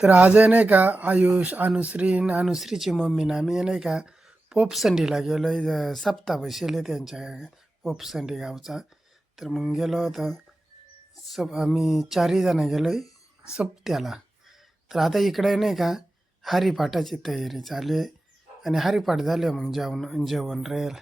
तर आज आहे नाही का आयुष, अनुश्री आणि अनुश्रीची मम्मी ना आम्ही नाही का पोपसंडीला गेलोय. सप्ताह बसेल त्यांच्या पोपसंडी गावचा. तर मग गेलो होतो. आम्ही चारही जण गेलोय सप्त्याला. तर आता इकडे नाही का हरिपाठाची तयारी चालू आहे आणि हरिपाठ झाले मग जेवण जेवण राहील.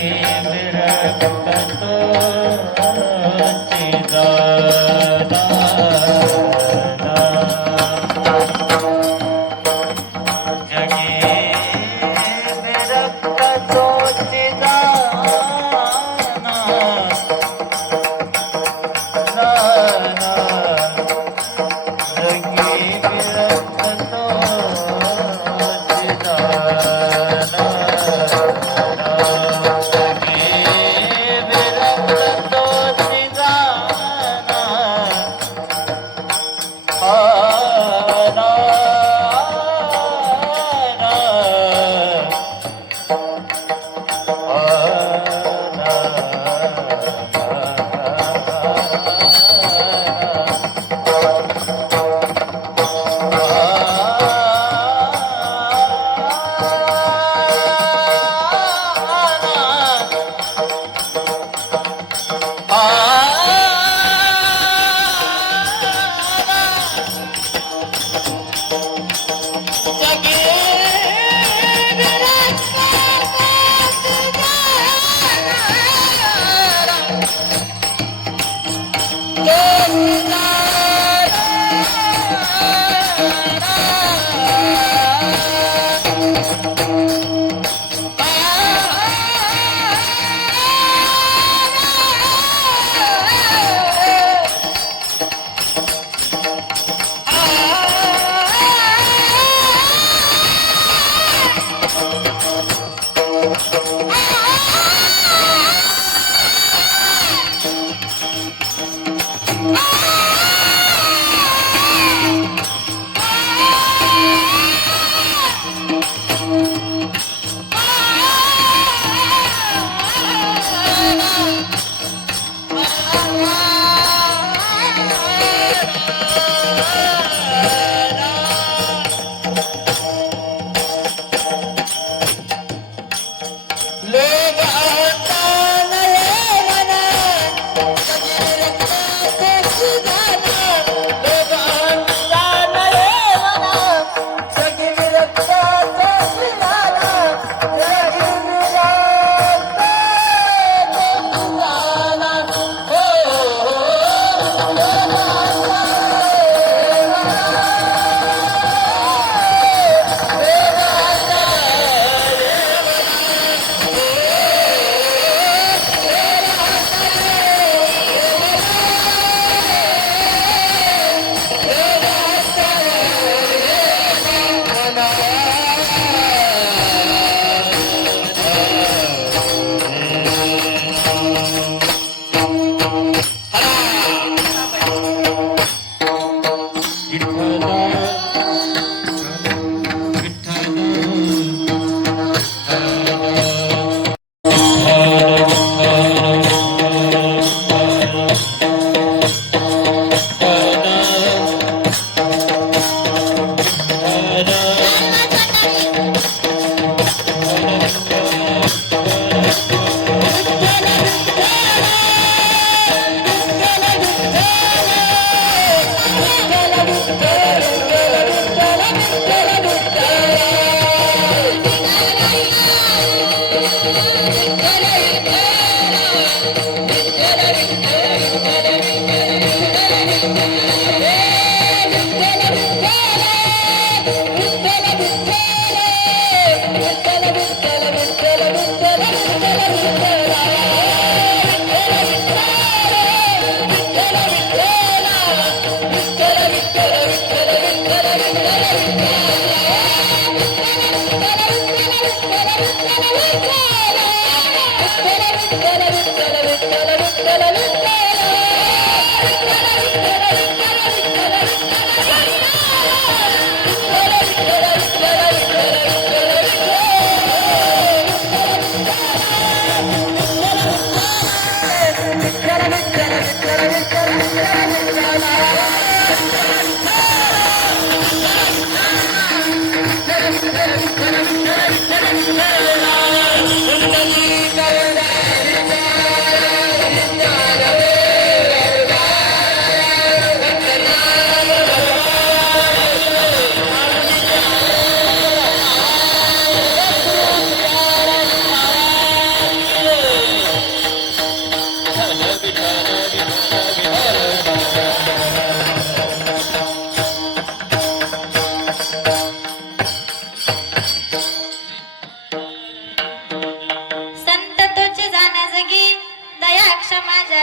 Hallelujah.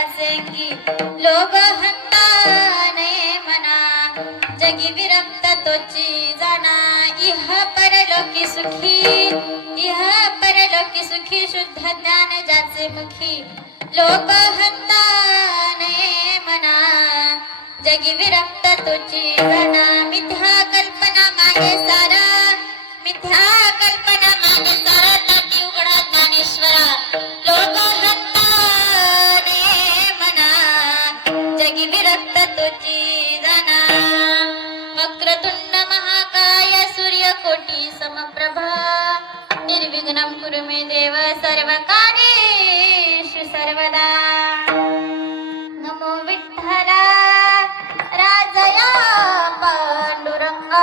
जाचेंगी लोभ हंता नये मना जगी विरक्त तोची जाना इह परलोकी सुखी इह परलोकी सुखी शुद्ध ज्ञान जाचे मुखी लोभ हंता नये मना जगी विरक्त तुझी जाना मिथ्या कल्पना मागे सारा मिथ्या कल्पना मागे सारा ताटी उघडा ज्ञानेश्वरा लोभ हंता नये मना जगी विरक्त तुझी जाना वक्रतुंड महाकाय सूर्यकोटी समप्रभा निर्विघ्नं कुरु मे देव सर्वकार्येषु सर्वदा नमो विठ्ठला राजया पांडुरंगा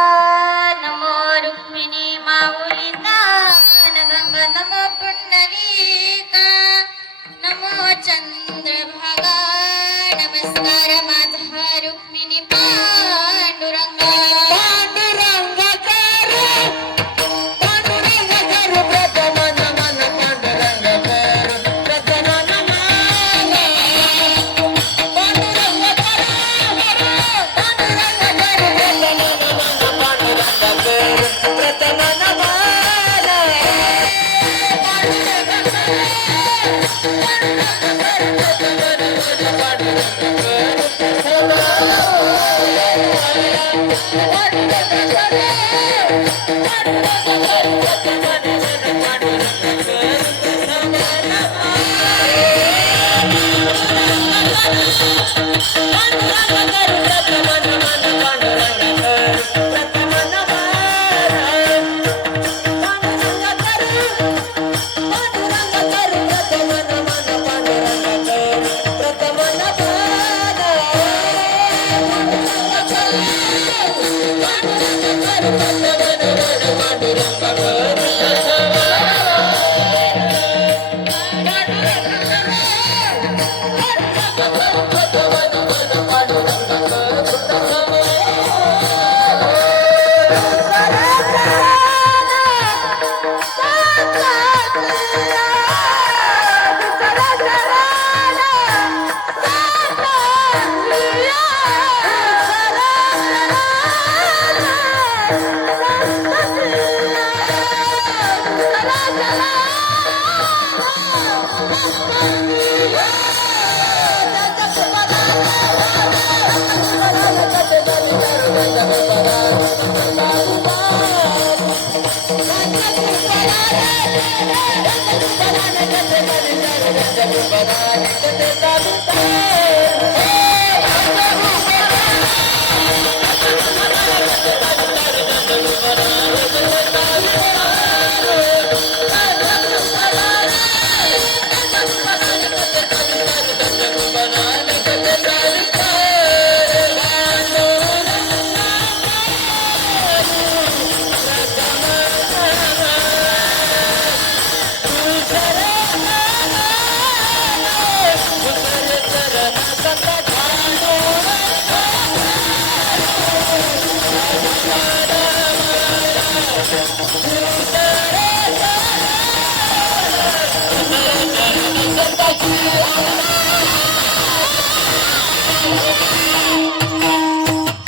नमो रुक्मिणी माऊलिका गंगा नमो पुंडलिका नमो चंद्रभागा नमस्कार माझा रुक्मिणी पांडुरंगा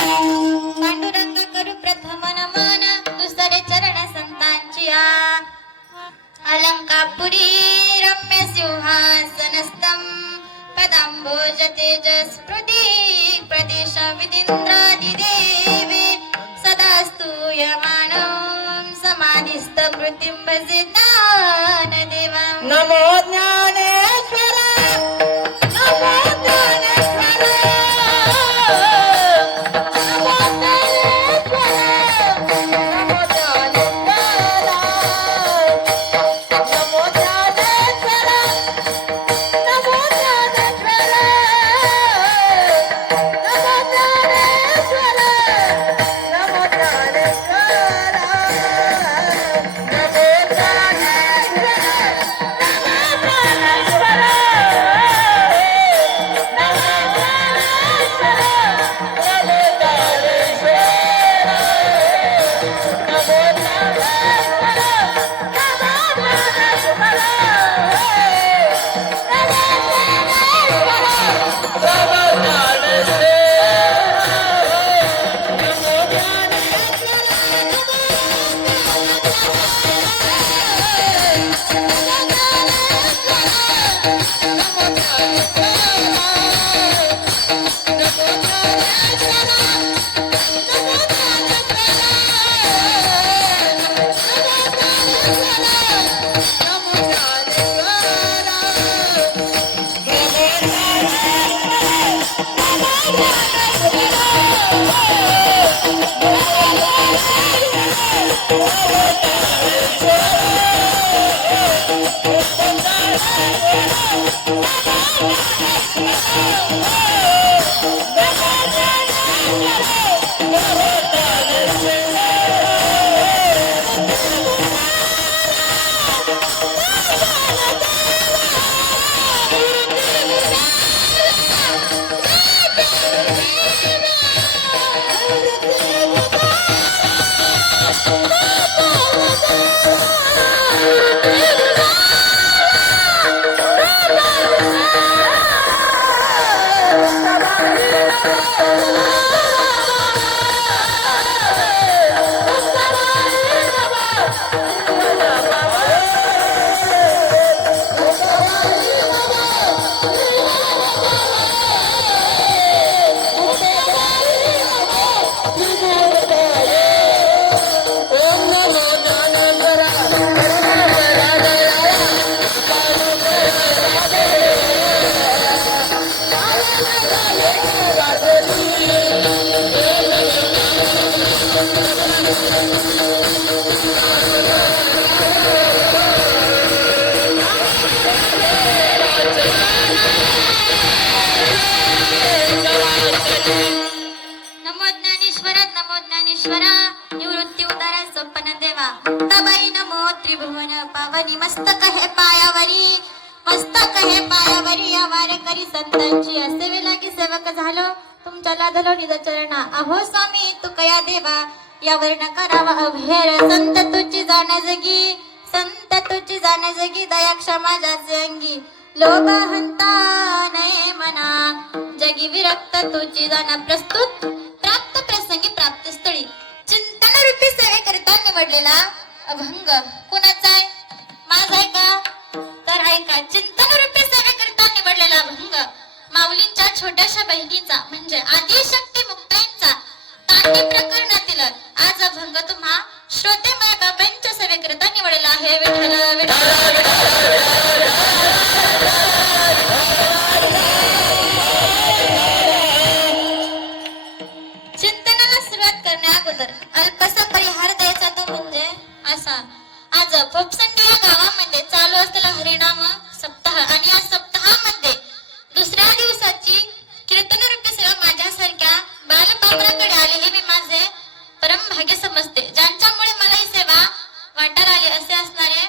पांडुरंग करू प्रथम नमन दुसरे चरण संतांची अलंकापुरी रम्य सिंहासनस्थं पदांबोज तेजस्पृदी प्रदेश विदिन्द्रादिदेवे सदा स्तूयमानं समाधिस्थ मृत्युं भजे ज्ञानदेवं नमो ज्ञानेश्वर नमो ज्ञानेश्वर नमो ज्ञानेश्वर नमो ज्ञानेश्वर नमो ज्ञानेश्वर नमो ज्ञानेश्वर नमो ज्ञानेश्वर नमो ज्ञानेश्वर नमो ज्ञानेश्वरा निवृत्ती उदारा सोपन देवा मुक्ताबाई नमो त्रिभुवन पावनी मस्तक हे पायावरी मस्तक हे पायावरी या वारकरी संतांची असे वेळा की सेवक झालो तुमच्या लादलो निज चरणा अहो स्वामी तू कया देवा यावर न करावा अभेर संत तुझी जाण जगी संत तुझी जाण जगी दया क्षमा जाचे अंगी लोभ हंता नये मना जगी विरक्त तुझी जाण प्रस्तुत प्राप्त प्रसंगी प्राप्त स्थळी चिंतन रूपी सेवेकरिता निवडलेला अभंग कोणाचा आहे माझा आहे का तर ऐका चिंतन रूपी सेवेकरिता निवडलेला अभंग माऊलींच्या छोट्याशा बहिणीचा म्हणजे आदिशक्ती मुक्ताईंचा तांडी प्रकरणातील आज अभंग तुम्हा श्रोते माय बाबांच्या सेवेकरिता निवडलेला आहे विठ्ठल विठ्ठल चिंतनाला सुरुवात करण्या अगोदर अल्पसा परिहार द्यायचा तो म्हणजे असा आज फोपसंडी या गावामध्ये चालू असलेला हरिनाम सप्ताह आणि या सप्ताहामध्ये दुसऱ्या दिवसाची कीर्तन रूपी सेवा माझ्यासारख्या बालपापराकडे आलेली मी माझे परम भाग्य समजते ज्यांच्यामुळे मला ही सेवा वाटायला आली असे असणारे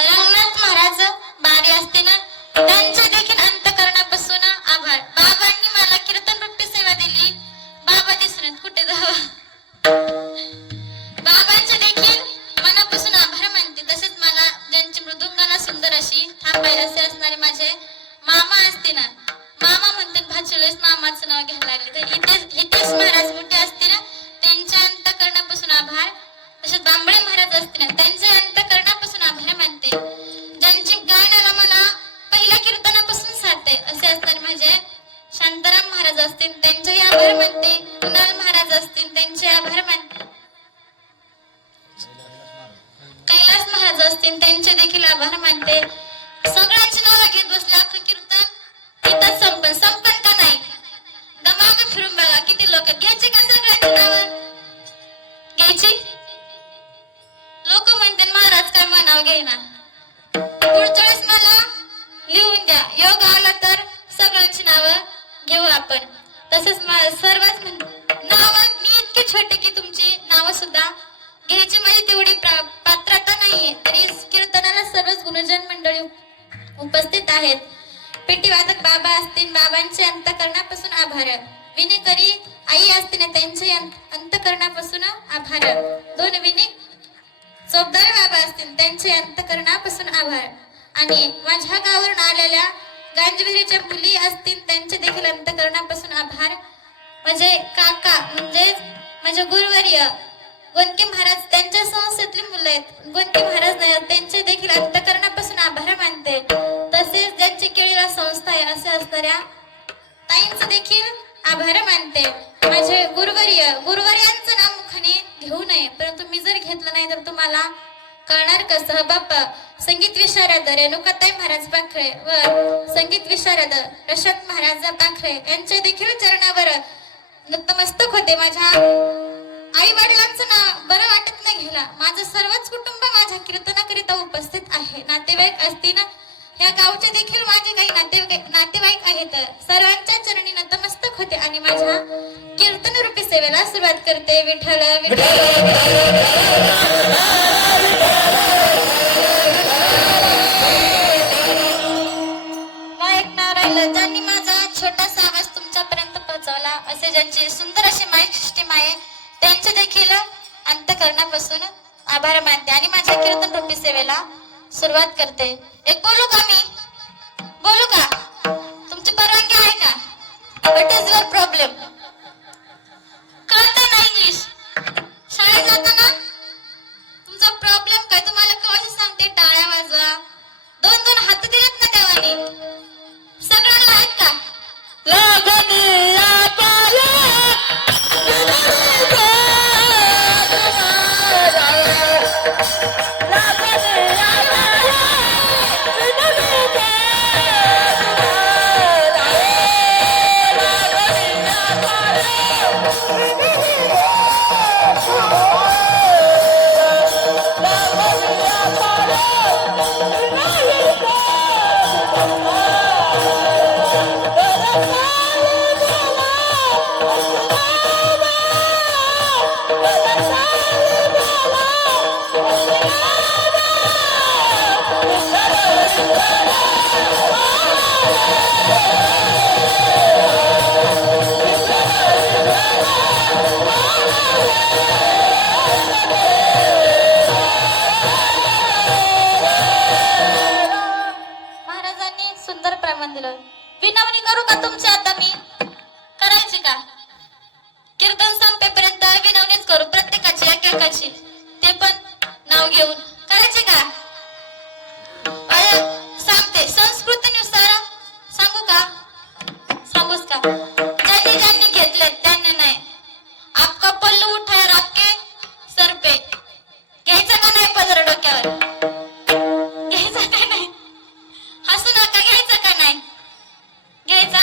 रंगनाथ महाराज बारी असते ना त्यांचे देखील अंतकरणापासून आभार बाबांनी मला कीर्तन रूपी सेवा दिली बाबा दिसून कुठे जावं बाबांचे देखील मनापासून आभार मानते तसेच मला ज्यांची मृदुंगाला सुंदर अशी थांबाय असे असणारे माझे मामा असते ना मामा म्हणते भाचुलेस मामाचं नाव घ्यायला लागले तर हितेश महाराज मोठे असते ना त्यांच्या अंतकरणापासून आभार तसेच बांबळे महाराज असते ना त्यांचे अंतकरणापासून आभार मानते ज्यांची गायनाला मला पहिल्या कीर्तनापासून साथ आहे असे असणारे माझे शांताराम महाराज असतील त्यांचेही आभार मानते कुणाल महाराज असतील त्यांचे आभार मानते कैलास महाराज असतील त्यांचे देखील आभार मानते सगळ्यांची नावं घेत बसले अख्खं कीर्तन इथंच संपन का नाही दमाग फिरून बघा किती लोक घ्यायची का सगळ्यांची नावं घ्यायची लोक म्हणते महाराज काय म्हणावं घेईना पुढच्या वेळेस मला लिहून द्या योग आला तर सगळ्यांची नावं घेऊ आपण तसेच सर्वच नाव मी इतकी छोटे की तुमची नावं सुद्धा घ्यायची माझी तेवढी पात्रता नाहीये तरी कीर्तनाला सर्वच गुणजन मंडळी उपस्थित आहेत पेटी वादक बाबा असतील बाबांचे अंतकरणापासून आभार विनेकरी आई असतील त्यांचे अंतकरणापासून आभार दोन विने चोपदार बाबा असतील त्यांचे अंतकरणापासून आभार आणि माझ्या गावावरून आलेल्या गांजविरीच्या मुली असतील त्यांचे देखील अंतकरणापासून आभार माझे काका म्हणजे माझे गुरुवर्य गोंदके महाराज त्यांच्या संस्थेतली मुलं आहेत. गोंदके महाराज नाही त्यांचे देखील अंतकरणापासून आभार मानते. तसेच ज्यांची केळीला संस्था आहे असे असणाऱ्या ताईंचं देखील आभार मानते. माझे गुरुवर्यांचं नाव मुखाने घेऊ नये, परंतु मी जर घेतलं नाही तर तुम्हाला कळणार कसं. बाप्पा संगीत विशारद रेणुकाताई महाराज पाखरे व संगीत विशारद रशद महाराज पाखरे यांच्या देखील चरणावर नतमस्तक होते. माझ्या आई वडिलांचं नाव बरं वाटत नाही घ्यायला. माझं सर्वच कुटुंब माझ्या कीर्तनाकरिता उपस्थित आहे. नातेवाईक असतील या गावचे देखील माझे काही नातेवाईक आहेत. सर्वांच्या चरणी नतमस्तक होते आणि माझ्या कीर्तन रूपी सेवेला सुरुवात करते. विठ्ठल ऐकणार राहिलं ज्यांनी माझा छोटासा आवाज तुमच्यापर्यंत पोहोचवला असे ज्यांची सुंदर अशी माईक सिस्टीम आहे त्यांचे देखील अंतःकरणापासून आभार मानते आणि माझ्या कीर्तन रूपी सेवेला सुरुवात करते. एक बोलू का मी? बोलू का? तुमची परवानगी आहे का? What is your problem? कळतं ना इंग्लिश? शाळेत जाताना तुमचा प्रॉब्लेम काय? तुम्हाला कशी सांगते? टाळ्या वाजवा. दोन हात दिलेत ना देवाने. सगळ्यांना आहेत का? महाराजांनी सुंदर प्रमाण दिलं. विनवणी करू का तुमची आता मी? करायची का? कीर्तन संपेपर्यंत विनवणीच करू प्रत्येकाची एकेकाची, ते पण नाव घेऊन. करायची का? सांगते संस्कृतीनुसार सांगू का? सांगूच का? ज्यांनी घेतले त्यांनी नाही. आपका पल्लू उठाय आपके सर पे. घ्यायचं का नाही पदर डोक्यावर? घ्यायचं का नाही? हसू नका. घ्यायचं का नाही? घ्यायचा.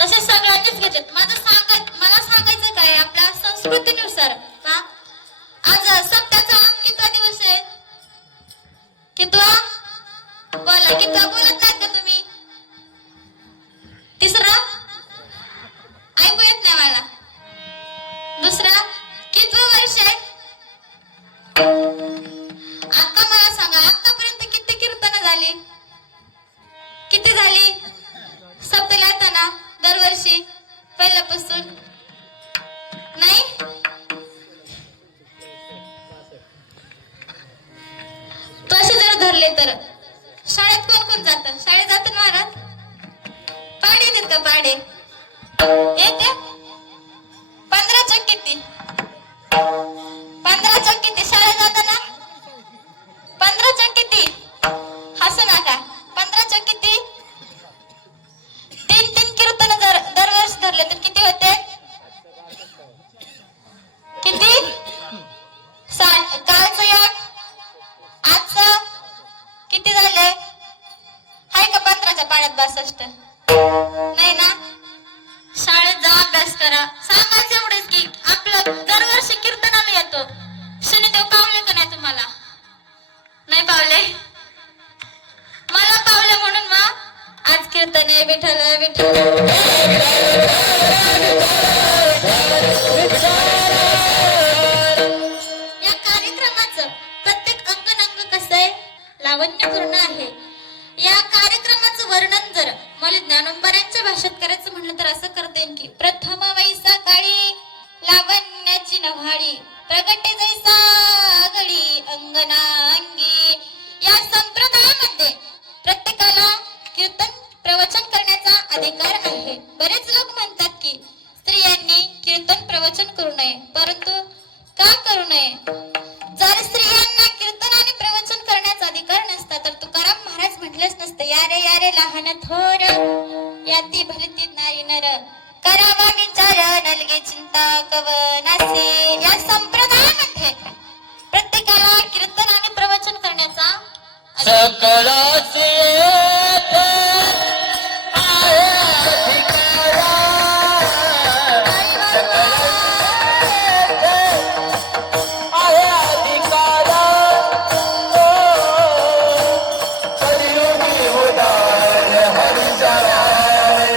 तसे सगळ्यांनीच घेतलेत. मला सांगायचं काय आपल्या संस्कृतीनुसार का आज सप्त्याचा कितवा दिवस आहे? कितवा? बोला. कितवा बोलत नाहीत का तुम्ही? तिसरा? ऐकू येत नाही मला. दुसरा? कितवं वर्ष आहे? आता मला सांगा आतापर्यंत किती कीर्तन झाली? किती झाली? सप्त्याला येताना दरवर्षी पहिल्यापासून नाही? तसे जर धरले तर शाळेत कोण जातं? शाळेत जातात महाराज? पाडे येतात का? पाडे येते? 15 किती? 15 किती? शाळेत जाताना 15 किती? हसू नका. 15 किती? 3 कीर्तन जर दरवर्षी धरले तर किती होते? किती? 60. कालचं 8, आजचं किती झाले? हाय का 15च्या पाड्यात 62? नाही ना? शाळेत जा, अभ्यास करा. सांगायचं एवढेच की आपलं दरवर्षी कीर्तनाला येतो. शनिदेव पावले का नाही तुम्हाला? नाही पावले? मला पावले म्हणून मग आज कीर्तन आहे. विठ्ठल विठ्ठल. या कार्यक्रमाचं प्रत्येक अंग कसं आहे? लावण्यपूर्ण आहे. या कार्यक्रमाचं वर्णन जर मला ज्ञानोबरांच्या भाषेत करायचं म्हटलं तर असं करता येईल की प्रथम वैसा काळी लावण्याची नव्हाळी प्रगटे जैसा गळी अंगनांगी. या संप्रदायामध्ये प्रत्येकाला कीर्तन प्रवचन करण्याचा अधिकार आहे. बरेच लोक म्हणतात की स्त्रियांनी कीर्तन प्रवचन करू नये, परंतु का करू नये? जर स्त्रियांना कीर्तन आणि प्रवचन करण्याचा अधिकार नसता तर तुकाराम महाराज म्हटलेच नसते, या रे लहान थोर याती भरती नारी नर करावा विचार नलगे चिंता कवनासे. या संप्रदायामध्ये प्रत्येकाला कीर्तन आणि प्रवचन करण्याचा सकळाचे येथे आहे अधिकारा. सकळाचे आहे अधिकारा. कलियुगी उदार हरिचरण.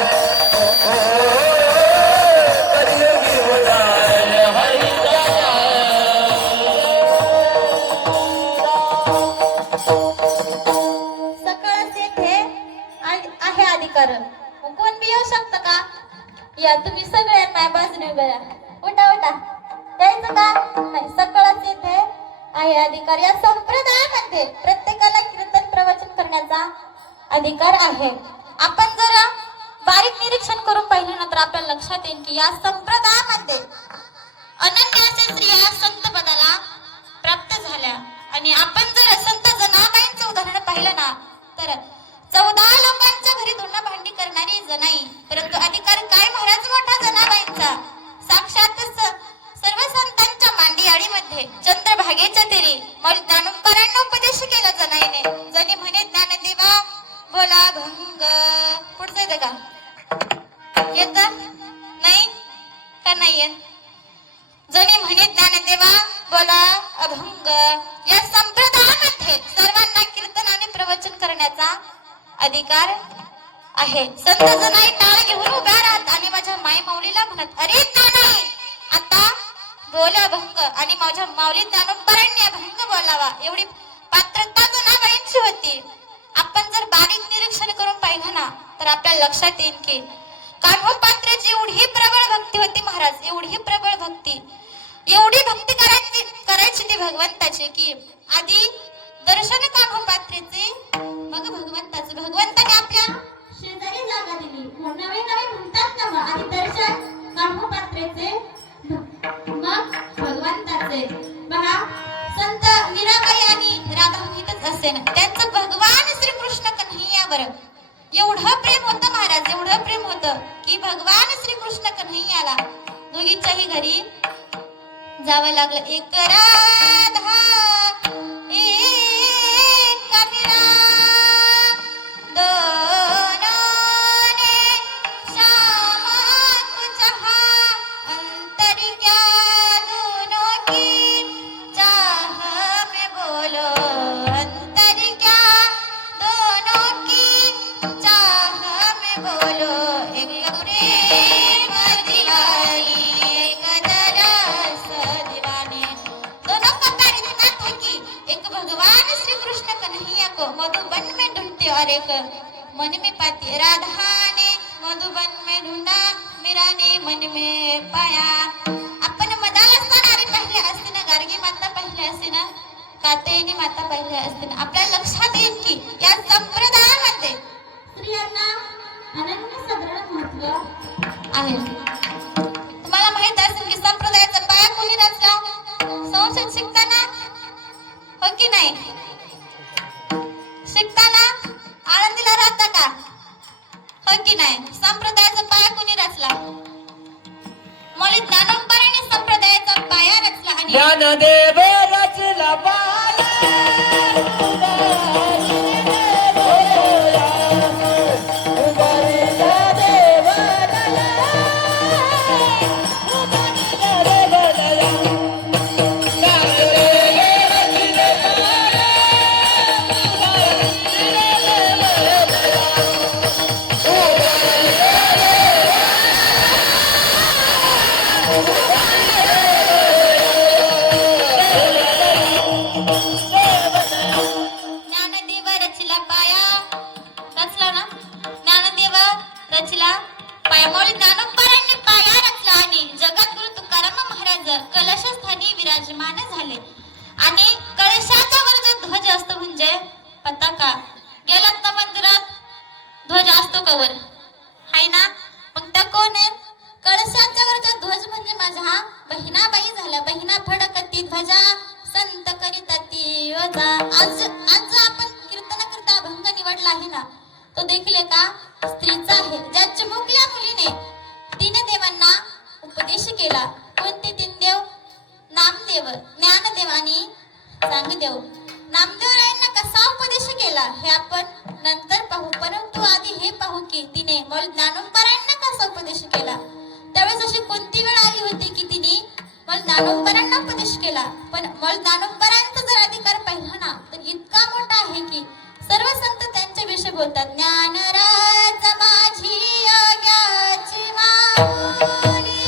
कलियुगी उदार हरिचरण. सकाळच येथे आहे अधिकार. मग कोण बी येऊ शकतं का? या तुम्ही सगळे माझ्या बाजूने बघा. उठा उठा. यायचं का? नाही. सकाळच येथे आहे अधिकार. या संप्रदायामध्ये प्रत्येकाला कीर्तन प्रवचन करण्याचा अधिकार आहे. आपण जर बारीक निरीक्षण करून पाहिलं ना तर आपल्याला लक्षात येईल की या संप्रदायामध्ये अनन्य असे स्त्रिया संत पदाला प्राप्त झाल्या. आणि आपण जर संत जनाबाईंचं उदाहरण पाहिलं ना तर 14 लोकांच्या घरी धुणं भांडी करणारी जनाई, परंतु अधिकार काय महाराज मोठा जनाबाईंचा. साक्षातच सर्व संतांच्या मांडी आडीमध्ये चंद्रभागेच्या तेरी मग ज्ञानोबरांना उपदेश केला जनाईने. जणी म्हणे ज्ञानदेवा बोला भंग. पुढचं येतं का? येत नाही का नाही येत? जणी म्हणे ज्ञानदेवा बोला अभंग. या संप्रदायामध्ये सर्वांना कीर्तन आणि प्रवचन करण्याचा अधिकार आहे. संत जनाई टाळ घेऊन उभ्या राहत आणि माझ्या माई माऊलीला म्हणत, अरे ज्ञानाई आता बोल अभंग. आणि माझ्या माऊली ज्ञानोबरांनी अभंग बोलावा एवढी पात्रता जनाबाईंची होती. आपण जर बारीक निरीक्षण करून पाहिलं ना तर आपल्याला लक्षात येईल की कान्होपात्राची एवढी प्रबळ भक्ती होती महाराज. एवढी प्रबळ भक्ती, एवढी भक्ती करायची ती भगवंताची की आधी दर्शन कान्होपात्रेचे मग भगवंताचे. भगवंताने आपल्या शेजारी जागा दिली. नवे नवे म्हणतात ना मग आधी दर्शन कान्होपात्रेचे मग भगवंताचे. बघा संत मीराबाई आणि राधा माहीतच असे ना त्यांचं भगवान श्रीकृष्ण कन्हैयावर एवढं प्रेम होतं महाराज. एवढं प्रेम होतं की भगवान श्रीकृष्ण कन्हैयाला दोघींच्याही घरी जावं लागलं. एक राधा एक मीरा दोनों ने श्यामा को चाहा. अंतर क्या दोनों की चाह में बोलो. अंतर क्या दोनों की चाह में बोलो. एक प्रेम दीवानी एक दरस दीवानी. दोनों का प्यार इतना था कि एक भगवान श्री कृष्ण कन्हैया को मधुबन में ढूंढते और एक मन में पाती. राधा ने मधुबन में ढूंढा, मीरा ने मन में पाया. आपण मदाला असणारी पाहिले असते ना, गार्गी माता पाहिले असते ना, कात्यायनी माता पाहिले असते ना, आपल्याला लक्षात येईल की या संप्रदायामध्ये स्त्रियांना अनन्य साधारण महत्व आहे. तुम्हाला माहित असेल की संप्रदायाचा पाया कोणी रचला? संस्कृत शिकताना हो की नाही? शिकताना आळंदीला राहता का? हो की नाही? संप्रदायाचा पाया कोणी रचला? मौली ज्ञानोबरांनी संप्रदायाचा पाया रचला. आणि ज्ञानदेव रचला पाया. ज्ञानदेव रचला पाया. रचला ना? ज्ञानदेव रचला पाया. मौली ज्ञानोबरांनी पाया रचला आणि जगद्गुरु तुकाराम महाराज कलशस्थानी विराजमान झाले. आणि कळशाच्या वर जो ध्वज असतो म्हणजे पताका. गेलात ना मंदिरात ध्वज असतो का वर? हाय ना? मग त्या कोण आहे? कळशाच्या वर जो ध्वज म्हणजे माझ्या बहिणाबाई मागे झाला बहिणा फडकती ध्वजा संत करीता ती ओजा. आज जो आपण कीर्तन करता अभंग निवडला आहे ना, तो देखील एका स्त्रीचा आहे, ज्या चिमुकल्या मुलीने तीन देवांना उपदेश केला. कोणते तीन देव? नामदेव, ज्ञानदेव आणि चांगदेव. नामदेवरायांना कसा उपदेश केला हे आपण नंतर पाहू, परंतु आधी हे पाहू की तिने मौल ज्ञानोबरायांना कसा उपदेश केला. त्यावेळेस अशी कोणती वेळ आली होती की तिने मौल ज्ञानोबरायांना उपदेश केला. पण मौल ज्ञानोबरायांचा जर अधिकार पाहिला ना, तर इतका मोठा आहे की सर्व संत त्यांच्याविषयी बोलतात. ज्ञानराज माझी योग्याची माऊली,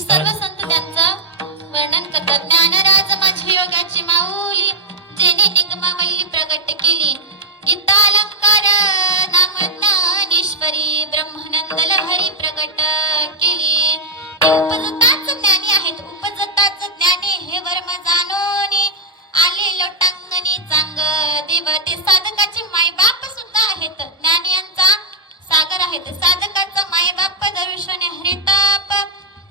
सर्व संत त्यांचं वर्णन करतात. ज्ञानराज माझी योगाची माऊली, जेने निगमावल्ली प्रगट केली. गीता अलंकार नाम ज्ञानेश्वरी, ब्रह्मानंद लहरी प्रगट केली. ते उपजताच ज्ञानी आहेत, उपजताच ज्ञानी हे वर्म जाणोनी आले लोटांगणी चांग देव. ते साधकाचे मायबाप सुद्धा आहेत, ज्ञानी यांचा सागर आहेत. साधकाचा मायबाप दर्शने हरिताप,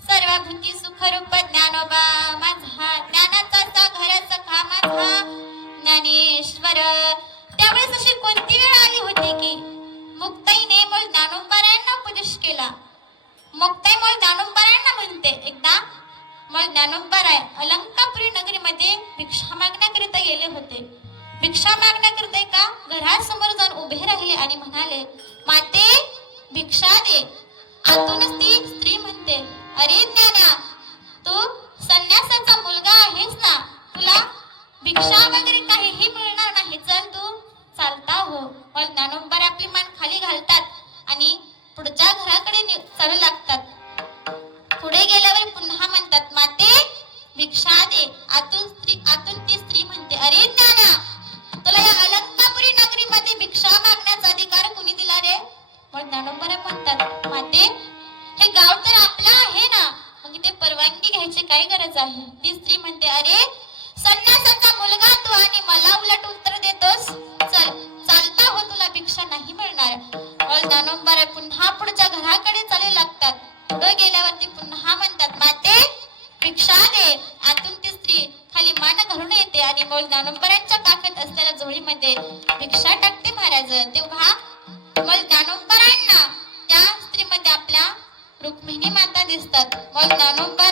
सर्वभूती सुखरूप ज्ञानोबा माझा. ज्ञानाचा सागर सखा माझा ज्ञानेश्वर. त्यावेळेस अशी कोणती वेळ आली होती की मुक्ताईने मूळ ज्ञानोबारायांना उपदेश केला. मुक्ताई मूळ ज्ञानोबारायांना म्हणते, एकदा मूळ ज्ञानोबाराय अलंकापुरी नगरीमध्ये भिक्षा मागण्याकरिता गेले होते. भिक्षा मागण्याकरिता एका घरासमोर जाऊन उभे राहिले आणि म्हणाले, माते भिक्षा दे. आतूनच ती स्त्री म्हणते, अरे ज्ञान्या, तू संन्यासाचा मुलगा आहेस ना, तुला भिक्षा वगैरे काहीही मिळणार नाही, चल तू चालता हो. मग ज्ञानोबा आपली मान खाली घालतात आणि पुढच्या घराकडे चालू लागतात. पुढे गेल्यावर पुन्हा म्हणतात, माते भिक्षा दे. आतून ती स्त्री म्हणते, अरे ज्ञान्या, तुला या अलंकापुरी नगरीमध्ये भिक्षा मागण्याचा अधिकार कुणी दिला रे? मग ज्ञानोबा म्हणतात, माते हे गाव तर आपलं आहे ना, मग ते परवानगी घ्यायची काय गरज आहे? ती स्त्री म्हणते, अरे संन्यासाचा मुलगा तू आणि मला उलट उत्तर देतोस, चल चालता हो, तुला भिक्षा नाही मिळणार. मग ज्ञानोबा पुन्हा पुढच्या घराकडे चालू लागतात. पुढे गेल्यावरती पुन्हा म्हणतात, माते भिक्षा दे. आतून ती स्त्री खाली मान घालून येते आणि मग ज्ञानोबांच्या काखेत असलेल्या झोळीमध्ये भिक्षा टाकते महाराज. तेव्हा मग ज्ञानोबांना त्या स्त्रीमध्ये आपल्या रुक्मिणी माता दिसतात. मग ज्ञानोबा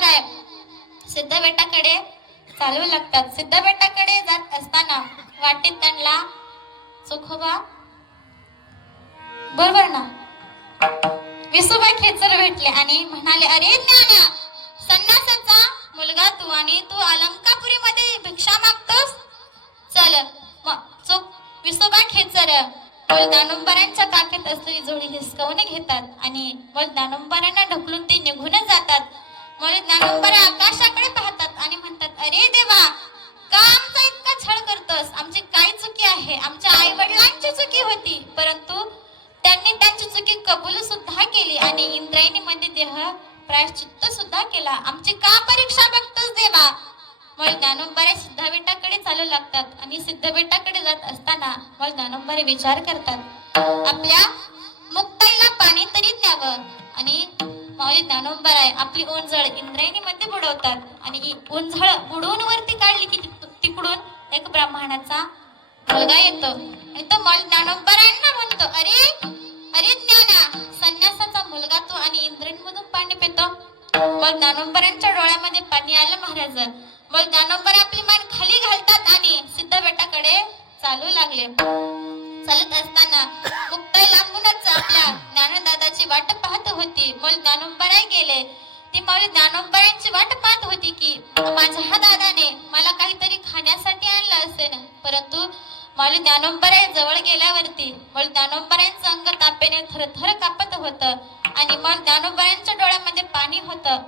सिद्धबेटाकडे चालू लागतात. सिद्धबेटाकडे जात असताना वाटेत त्यांना चोखोबा, बरोबर ना, विसोबा खेचर भेटले आणि म्हणाले, अरे ज्ञाना, संन्यासाचा मुलगा तू आणि तू अलंकापुरी मध्ये भिक्षा मागतोस, चल. मग विसोबा खेचर ज्ञानोबांच्या काखेत असलेली जोडी हिसकावून घेतात आणि मग ज्ञानोबांना ढकलून ते निघून जातात. मग ज्ञानोबा आकाशाकडे पाहतात आणि म्हणतात, अरे देवा, का आमचा इतका छळ करतोस? आमची काय चुकी आहे? आमच्या आई वडिलांची चुकी होती, परंतु त्यांनी त्यांची चुकी कबूल सुद्धा केली आणि इंद्रायणी मध्ये देह प्रायश्चित्त सुद्धा केला आमची का परीक्षा बघतोस देवा. मग ज्ञानोबा सिद्धबेटाकडे चालू लागतात आणि सिद्धबेटाकडे जात असताना मग ज्ञानोबा विचार करतात आपल्या मुक्ताईला पाणी तरी द्यावं. आणि माऊली ज्ञानोबा आपली ओंजळ इंद्रायणीमध्ये बुडवतात आणि ओंजळ बुडवून वरती काढली की तिकडून एक ब्राह्मणाचा मुलगा येतो आणि तो माऊली ज्ञानोबा म्हणतो अरे अरे ज्ञाना, संन्यासाचा मुलगा तो आणि इंद्रायणीमधून पाणी पितो. मग ज्ञानोबरांच्या डोळ्यामध्ये पाणी आलं महाराज. मग ज्ञानोबा आपली मान खाली घालतात आणि सिद्धबेटाकडे चालू लागले. चालत असताना मुक्ताई लांबूनच आपल्या ज्ञानदादाची वाट पाहत होती. मग ज्ञानोबा गेले. ती माऊली ज्ञानोबरांची वाट पाहत होती की माझ्या हा दादाने मला काहीतरी खाण्यासाठी आणलं असेल. परंतु माऊली ज्ञानोबा जवळ गेल्यावरती मग ज्ञानोबरांचं अंग तापेने थरथर कापत होतं आणि मग ज्ञानोबरांच्या डोळ्यामध्ये पाणी होतं.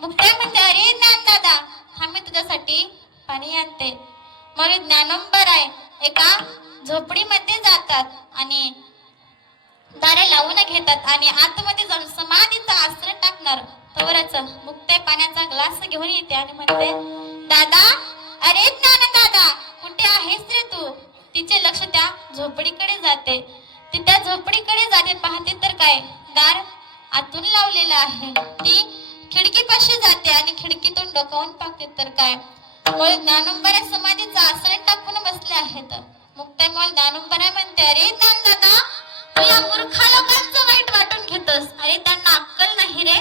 मुक्ताई म्हणते अरे ज्ञानदादा, हा मी तुझ्यासाठी पाणी आणते. मग ज्ञानोबा एका झोपडीमध्ये जातात आणि दारे लावून घेतात आणि आतमध्ये जाऊन समाधीचा आसन टाकणार तोवरच मुक्ताई पाण्याचा ग्लास घेऊन येते आणि म्हणते दादा, अरे ज्ञानदादा, कुठे आहेस रे तू. तिचे लक्ष त्या झोपडीकडे जाते. ती त्या झोपडीकडे जाते, पाहते तर काय दार आतून लावलेलं आहे. ती खिडकीपाशी जाते आणि खिडकीतून डोकावून पाहते तर काय मग ज्ञानोबा समाधीचा आसन टाकून बसले आहेत. मुक्ताई मग ज्ञानोबा म्हणते अरे ज्ञानदादा, तू या मूर्खा लोकांचं वाईट वाटून घेतोस. अरे त्यांना अक्कल नाही रे,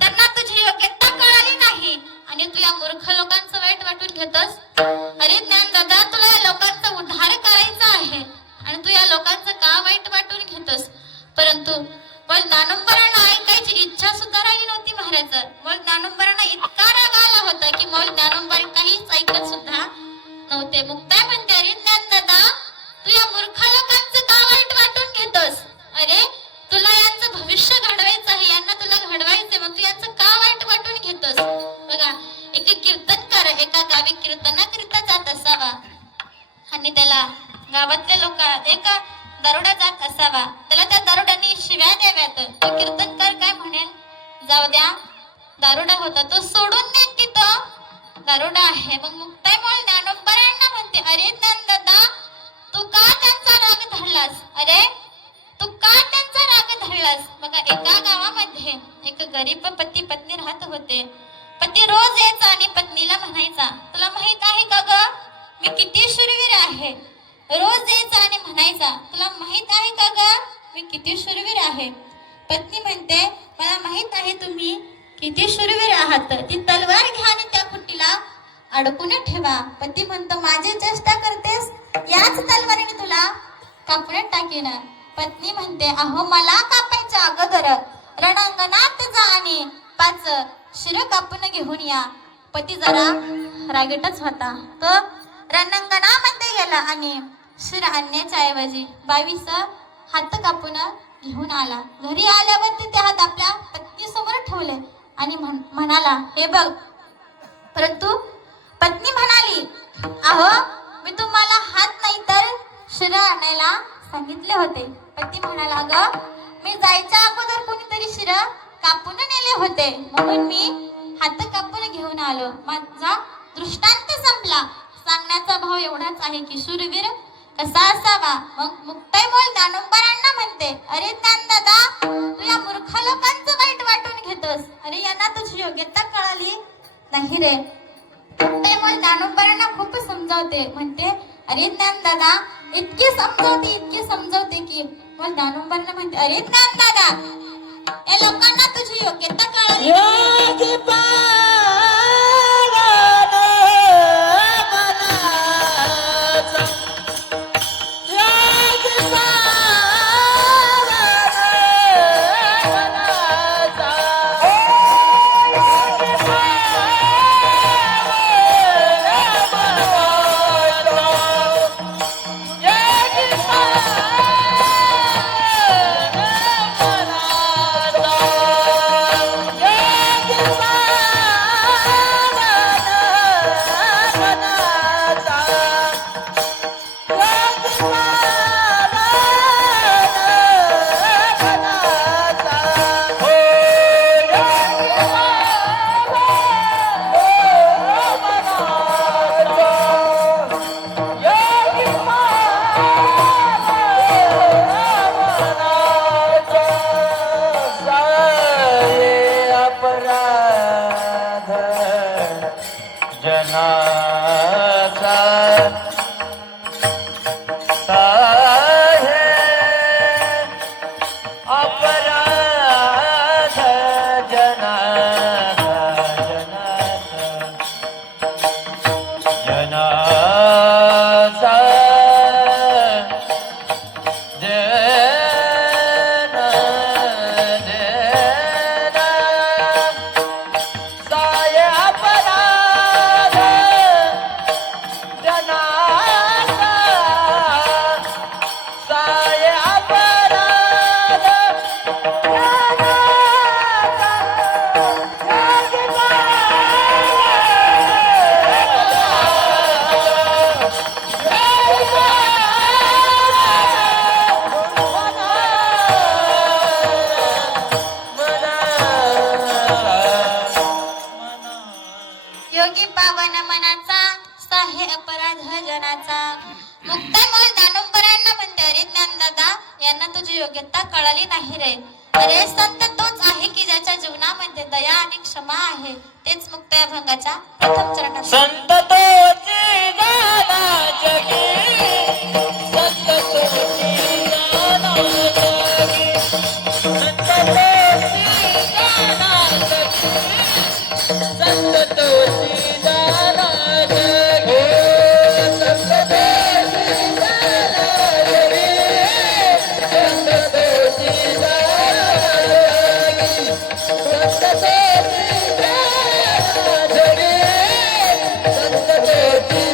त्यांना तुझी योग्यता कळाली नाही आणि तू या मूर्ख लोकांचं वाईट वाटून घेतोस. अरे ज्ञानदादा, तुला या लोकांचा उद्धार करायचा आहे आणि तू या लोकांचं का वाईट वाटून घेतोस. परंतु मग ज्ञानोबरांना ऐकायची इच्छा सुद्धा राहिली नव्हती महाराज. मग ज्ञानोबरांना इतका राग आला होता की मग ज्ञानोबा काहीच ऐकत सुद्धा नव्हते. मुक्ताई म्हणते अरे ज्ञानदादा, तू या मूर्ख लोकांचं का वाईट वाटून घेतोस. अरे तुला यांचं भविष्य घडवायचं आहे, यांना तुला घडवायचंय, मग तू यांचं का वाईट वाटून घेतोस. बघा, एक कीर्तनकार एका गावी कीर्तनाकरिता जात असावा आणि त्याला गावातले लोक एक दारुडा जात असावा. त्याला त्या दारुड्याने शिव्या द्याव्यात. तो कीर्तनकार काय म्हणेल, जाऊ द्या, दारुडा होता तो सोडून देईन की तो दारुडा आहे. मग मुक्ताई मग ज्ञानोबरांना म्हणते अरे ज्ञानदादा, तू का त्यांचा राग धरलास. अरे तू का त्यांचा राग धरलास. बघा, एका गावामध्ये एक गरीब पती पत्नी राहत होते. पती रोज यायचा आणि पत्नीला म्हणायचा तुला माहित आहे का ग, मी किती शूरवीर आहे. रोज यायचा आणि म्हणायचा तुला माहित आहे का ग, मी किती शूरवीर आहे. पत्नी म्हणते मला माहित आहे तुम्ही किती शूरवीर आहात. ती तलवार घ्या आणि त्या खुटीला अडकून ठेवा. पती म्हणतो माझी चेष्टा करतेस, याच तलवारीने तुला कापण्यात टाकेन. पत्नी म्हणते अहो, मला कापायच्या अगोदर रणांगणात जा आणि 5 शिर कापून घेऊन या. पती जरा रागीटच होता. तो रणांगणामध्ये गेला आणि शिर आणण्याच्या ऐवजी 22 हात कापून घेऊन आला. घरी आल्यावर ते हात आपल्या पत्नी समोर ठेवले आणि म्हणाला हे बघ. परंतु पत्नी म्हणाली अहो, मी तुम्हाला हात नाही तर शिर आणायला सांगितले होते. पती म्हणाला अगं, मी जायच्या अगोदर कोणीतरी शिर कापून नेले होते म्हणून मी हात कापून घेऊन आलो. माझा दृष्टांत संपला. सांगण्याचा भाव एवढाच आहे की शूरवीर कसा असावा. मग मुक्ताई मग ज्ञानोबरांना म्हणते अरे ज्ञानदादा, तू या मूर्ख लोकांचं वाईट वाटून घेतोस. अरे यांना तुझी योग्यता कळाली नाही रे. मुक्ताई मग ज्ञानोबरांना खूप समजावते. म्हणते अरे ज्ञानदादा, इतकी समजावते की मग ज्ञानोबरांना म्हणते अरे ज्ञानदादा, या लोकांना तुझी योग्यता कळाली जनाचा साहे अपराध जनाचा जनाचा योगी पावन मनाचा साहे अपराध जनाचा. मुक्तामोल दानोपरांना म्हणते, अरे ज्ञानदादा यांना तुझी योग्यता कळाली नाही रे. अरे संत तोच आहे की ज्याच्या जीवनामध्ये दया आणि क्षमा आहे. तेच मुक्त या भंगाच्या प्रथम चरणात. संत तोची गाना जगी संत तोची गाना जगी संत तोची गाना जगी संत तोची गाना जगी संत तोची गाना जगी संत तोची गाना जगी संत तोची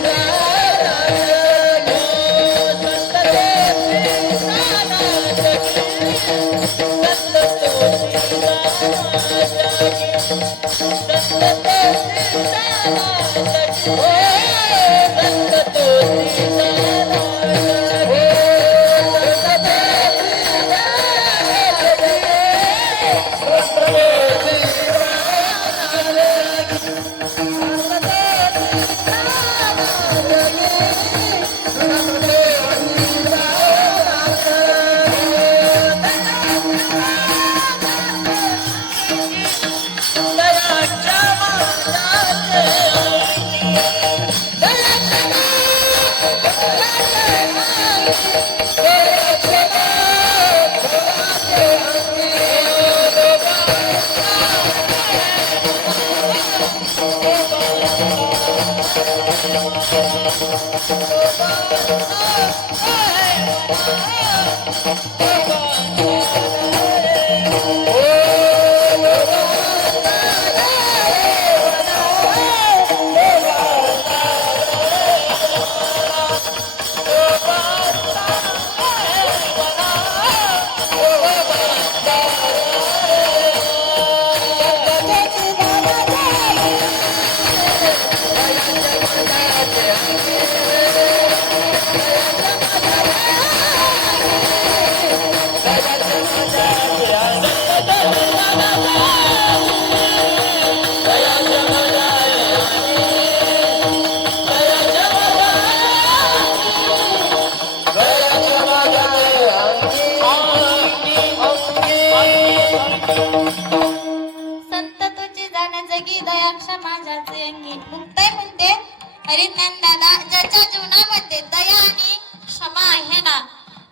हरिज्ञान दादा ज्याच्या जीवनामध्ये दया आणि क्षमा आहे ना,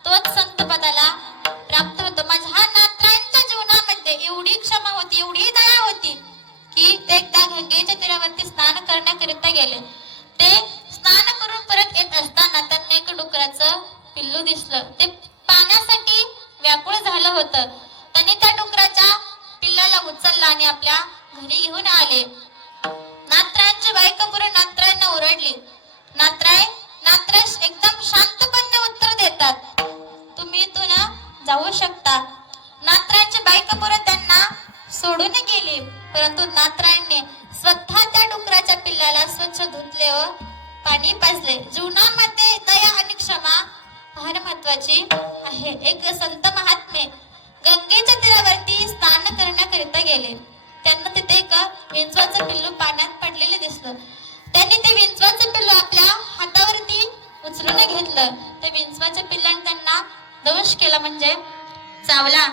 तोच संत पदाला प्राप्त होतो. माझ्या नात्रांच्या जीवनामध्ये एवढी क्षमा होती, एवढी दया होती की ते एकदा गंगेच्या तीरावरती स्नान करण्याकरिता गेले. ते स्नान करून परत येत असताना त्यांना एक डुकराचं पिल्लू दिसलं. ते पाण्यासाठी व्याकुळ झालं होतं. त्यांनी त्या डुकराच्या पिल्लाला उचलला आणि आपल्या घरी घेऊन आले. नात्रांची बायका पुढे नात्रांना ओरडली. नात्राय एकदम शांतपणे उत्तर देतात, तुम्ही इथून जाऊ शकता. नात्रांची बायका पुढे त्यांना सोडून गेली. परंतु नात्रांनी स्वतः त्या डुकराच्या पिल्लाला स्वच्छ धुतले व पाणी पाजले. जीवनामध्ये दया आणि क्षमा फार महत्वाची आहे. एक संत महात्मे गंगेच्या तीरावरती स्नान करण्याकरिता गेले. त्यांना तिथे एक विंचवाचं पिल्लू पाण्यात पडलेले दिसलं. त्यांनी ते विंचवाचं पिल्लू आपल्या हातावरती उचलून घेतलं. ते विंचवाच्या पिल्लाने त्यांना दंश केला, म्हणजे चावला.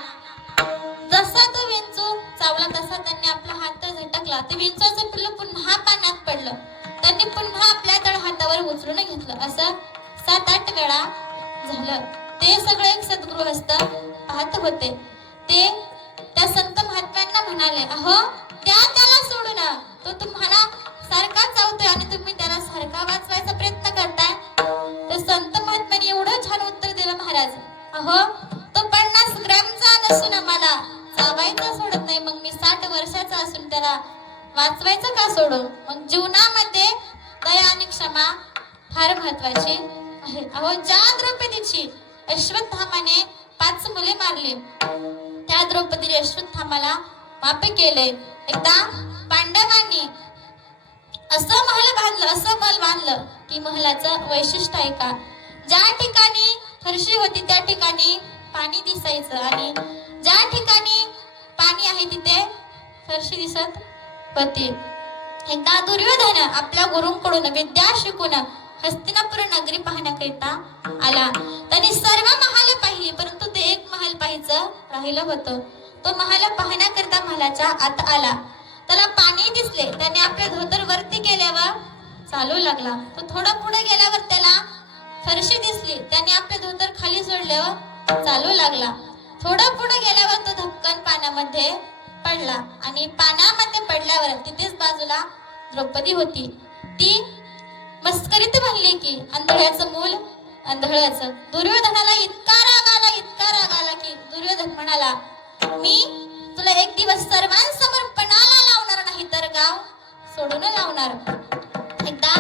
जसा तो विंचू चावला तसा त्यांनी आपला हात झटकला. ते विंचवाचं पिल्लू पुन्हा पाण्यात पडलं. पुन्हा आपल्या तळहातावर उचलून घेतलं. असं 7-8 वेळा झालं. ते सगळे एक सद्गृहस्थ पाहत होते. ते त्या संत महात्म्यांना म्हणाले, अहो त्याला सोडून, तो तुम्हाला सारखा चावतोय आणि तुम्ही त्याला सारखा वाचवायचा प्रयत्न करताय. तर संत महात्म्यांनी एवढं छान उत्तर दिलं, महाराज अहो तो 50 ग्रॅमचा नसून आम्हाला चावायचा सोडत नाही, मग मी 60 वर्षाचा असून त्याला वाचवायचं का सोडू. मग जीवनामध्ये दया आणि क्षमा फार महत्वाची आहे. अहो ज्या द्रौपदीची अश्वत्थामाने 5 मुले मारली, त्या द्रौपदीने अश्वत्थामाला माफ केले. एकदा पांडवांनी असं महल बांधलं की महलाचं वैशिष्ट्य आहे का, ज्या ठिकाणी फरशी होती त्या ठिकाणी पाणी दिसायचं आणि ज्या ठिकाणी पाणी आहे तिथे फरशी दिसत होती. एकदा दुर्योधन आपल्या गुरूंकडून विद्या शिकून हस्तिनापुर नगरी पाहण्याकरिता आला. त्याने सर्व महाल पाहिली, परंतु ते एक महल पाहायचं राहिलं होतं. तो महल पाहण्याकरिता महलाच्या आत आला. त्याला पाणी दिसले. त्याने आपले धोतर वरती केल्यावर चालू लागला. तो थोडा पुढे गेल्यावर त्याला फरशी दिसली. त्याने आपले धोतर खाली सोडल्यावर चालू लागला. थोडा पुढे गेल्यावर तो धक्कन पाण्यामध्ये पडला आणि पाण्यामध्ये पडल्यावर तिथेच बाजूला द्रौपदी होती. ती मस्करीत म्हणली की आंधळ्याचं मूल आंधळाचं. दुर्योधनाला इतका राग आला की दुर्योधन म्हणाला, मी तुला एक दिवस सर्वांसमोर पणाला लावणार नाही तर गाव सोडून लावणार. एकदा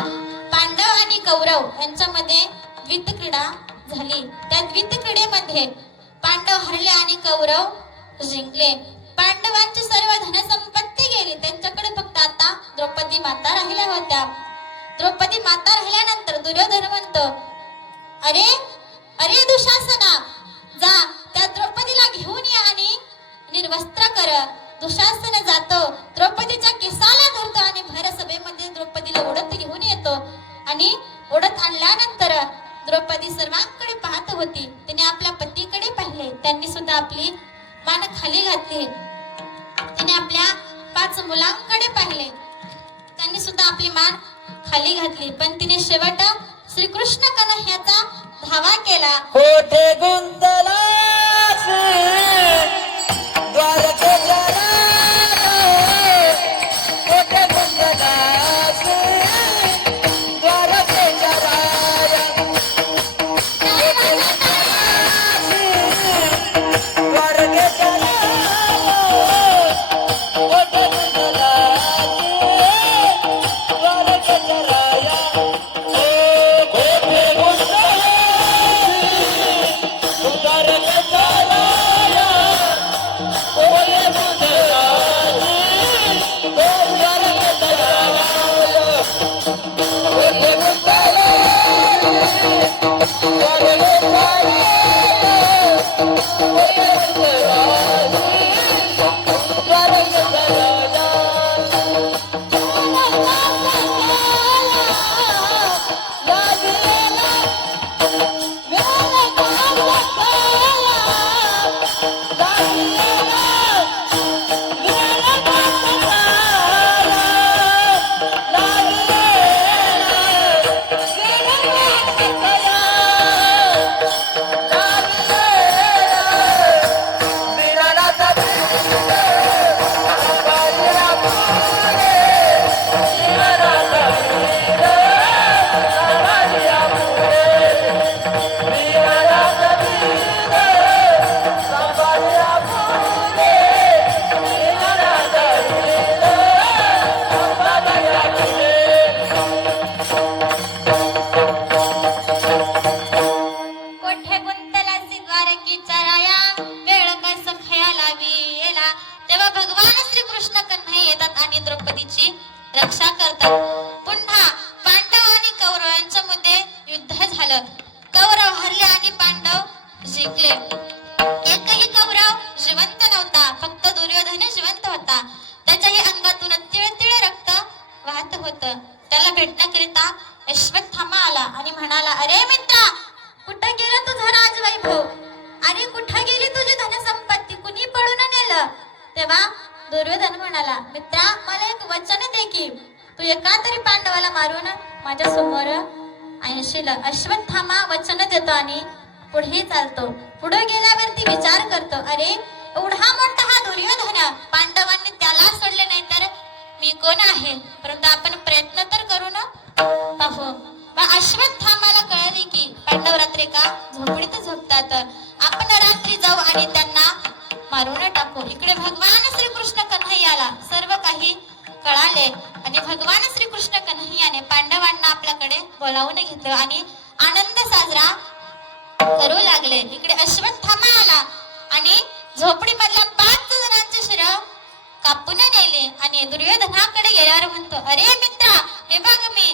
पांडव आणि कौरव यांच्यामध्ये द्वित क्रीडा झाली. त्या द्वित क्रीडेमध्ये पांडव हरले आणि कौरव जिंकले. पांडवांची सर्व धनसंपत्ती गेली. त्यांच्याकडे फक्त आता द्रौपदी माता राहिल्या होत्या. द्रौपदी माता राहिल्यानंतर दुर्योधन म्हणतो, अरे अरे दुशासना, जा त्या द्रौपदीला घेऊन ये आणि निर्वस्त्र कर. दुशासन जातो, द्रौपदीच्या केसाला धरतो आणि भर सभेमध्ये द्रौपदीला ओढत घेऊन येतो आणि ओढत आणल्यानंतर द्रौपदी सर्वांकडे पाहत होती. तिने आपल्या पतीकडे पाहिले. त्यांनी सुद्धा आपली मान खाली घातली. तिने आपल्या 5 मुलांकडे पाहिले. त्यांनी सुद्धा आपली मान खाली घातली. पण तिने शेवट श्रीकृष्ण कन्हैयाचा धावा केला. कोठे गुंतला द्वारकेच्या कोठे गुंतला द्वारकेच्या द्वारकेच्या कोठे गुंतला द्वारकेच्या राया. कोठे गुंतला द्वारकेच्या राया. कोठे गुंतला द्वारकेच्या राया. कोठे गुंतला द्वारकेच्या कोठे गुंतलासी द्वारकेच्या राया, वेळ कस खयाला गेला. तेव्हा भगवान श्रीकृष्ण कन्हैया येतात आणि द्रौपदीची रक्षा करतात. पुन्हा पांडव आणि कौरव यांच्यामध्ये युद्ध झालं. कौरव हरले आणि पांडव जिंकले. एकही कौरव जिवंत नव्हता, फक्त दुर्योधन जिवंत होता. त्याच्याही अंगातून तिळ रक्त वाहत होतं. त्याला भेटण्याकरिता अश्वत्थामा आला आणि म्हणाला, अरे मित्रा, कुठं गेला तुझा राजवैभव? अरे कुठं गेली तुझी धनसंपत्ती? कुणी पळून नेलं? तेव्हा दुर्योधन म्हणाला, मित्रा, मला एक वचन दे की तू एका तरी पांडवाला मारून माझ्या समोर ऐंशीला अश्वत्थामा वचन देतो आणि पुढे चालतो. पुढे गेल्यावरती विचार करतो, अरे एवढा मोठा हा दुर्योधन, पांडवांनी त्याला सोडले नाही तर मी कोण आहे. परंतु आपण प्रयत्न तर करू ना पाहू. मग अश्वत्थामाला कळले की पांडव रात्री का झोपडीत झोपतात, आपण रात्री जाऊ आणि त्यांना मारून टाकू. इकडे भगवान श्रीकृष्ण कन्हैयाला सर्व काही कळाले आणि भगवान श्रीकृष्ण कन्हैयाने पांडवांना आपल्याकडे बोलावून घेतलं आणि आनंद साजरा करू लागले. इकडे अश्वत्थामा आला आणि झोपडीमधल्या 5 जणांचे शिर कापून नेले आणि दुर्योधनाकडे गेल्यावर म्हणतो, अरे मित्रा, हे बघ मी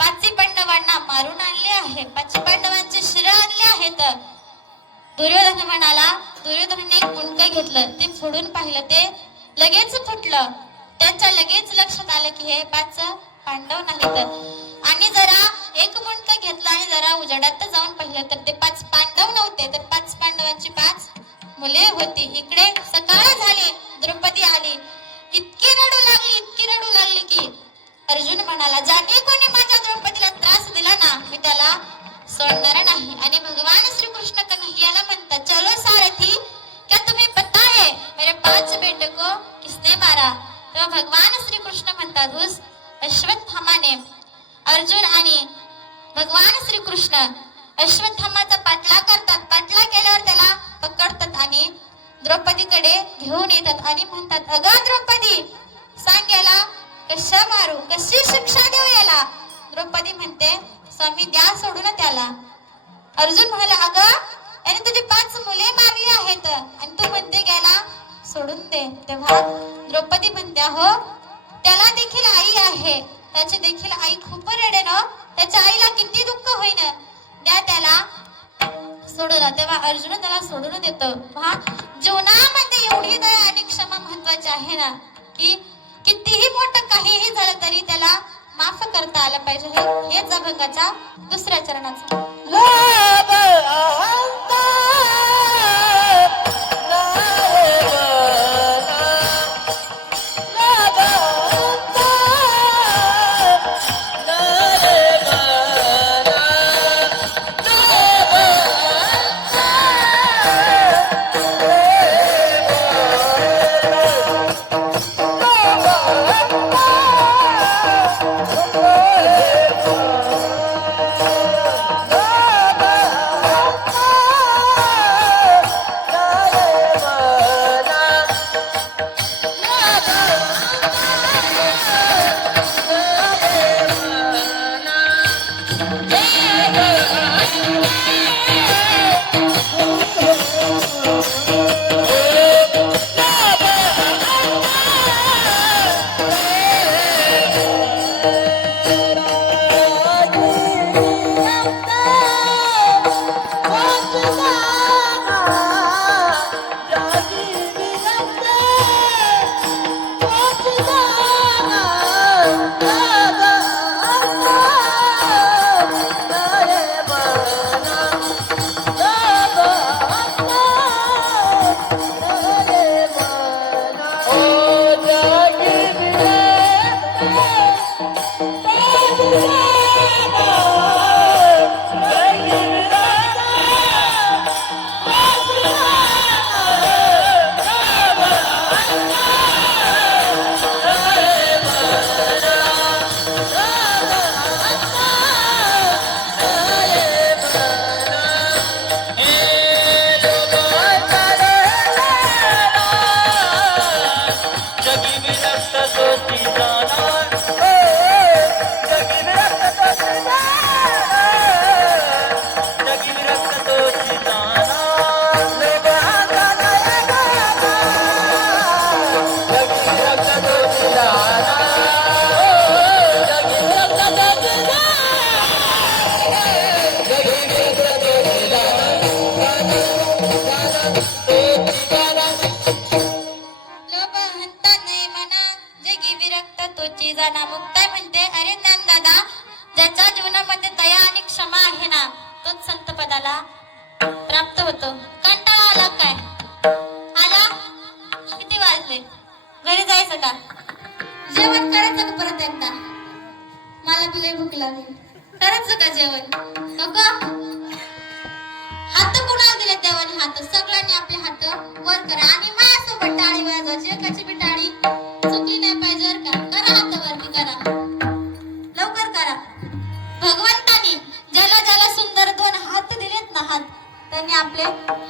5 पांडवांना मारून आणले आहे, 5 पांडवांचे शिर आणले आहेत. दुर्योधन म्हणाला, दुर्योधनाने एक मुंडकं घेतलं, ते फोडून पाहिलं, ते लगेच फुटलं. त्याच्या लगेच लक्षात आलं की हे 5 पांडव नाहीत आणि जरा एक मुंडकं घेतलं आणि जरा उजेडात जाऊन पाहिलं तर ते 5 पांडव नव्हते, तर 5 पांडवांची 5 मुले होती. इकडे सकाळ झाली, द्रौपदी आली, इतकी रडू लागली की अर्जुन म्हणाला, ज्याने कोणी माझ्या द्रौपदीला त्रास दिला ना, मी त्याला सोडणार नाही. आणि भगवान श्रीकृष्ण कन्हैयाला म्हणतात, चलो सारथी, क्या तुम्हें पता है मेरे 5 बेटे को किसने मारा. तेव्हा भगवान श्रीकृष्ण म्हणतात, उस अश्वत्थामाने. अर्जुन आणि भगवान श्रीकृष्ण अश्वत्थामाचा पाठलाग करतात. पाठलाग केल्यावर त्याला पकडतात आणि द्रौपदीकडे घेऊन येतात आणि म्हणतात, अगं द्रौपदी, सांग याला कशा मारू, कशी शिक्षा देऊ याला. द्रौपदी म्हणते, स्वामी द्या सोडून त्याला. अर्जुन म्हणाला, अगं याने तुझी 5 मुले मारली आहेत आणि तू म्हणते गेला सोडून दे. तेव्हा द्रौपदी म्हणते, हो त्याला देखील आई आहे, त्याची देखील आई खूप रडेन, त्याच्या आईला किती दुःख होईन, द्या त्याला सोडून. तेव्हा अर्जुन त्याला सोडून देतो. पहा, जीवनामध्ये एवढी दया आणि क्षमा महत्वाची आहे ना, की कितीही मोठं काहीही झालं तरी त्याला माफ करता आलं पाहिजे. हेच अभंगाच्या 2ऱ्या चरणाचं. लाभ अहंकार जाना. मुक्ताई म्हणते, अरे ज्ञानदादा, ज्याच्या जीवनामध्ये दया आणि क्षमा आहे ना, तोच संत पदाला प्राप्त होतो. कंटाळा आला काय? आला? किती वाजले? घरी जायचं का? जेवण करायचं का परत एकदा? आपले भूक लागली करायचं का जेवण नको हात कुणाला दिले देवाने हात सगळ्यांनी आपले हात वर करा आणि माझ्यासोबत टाळी वाजवायची एकाची बी टाळी चुकली नाही पाहिजे बरं का करा हात वरती करा लवकर करा भगवंतानी ज्याला ज्याला सुंदर 2 हात दिलेत ना हात त्यांनी आपले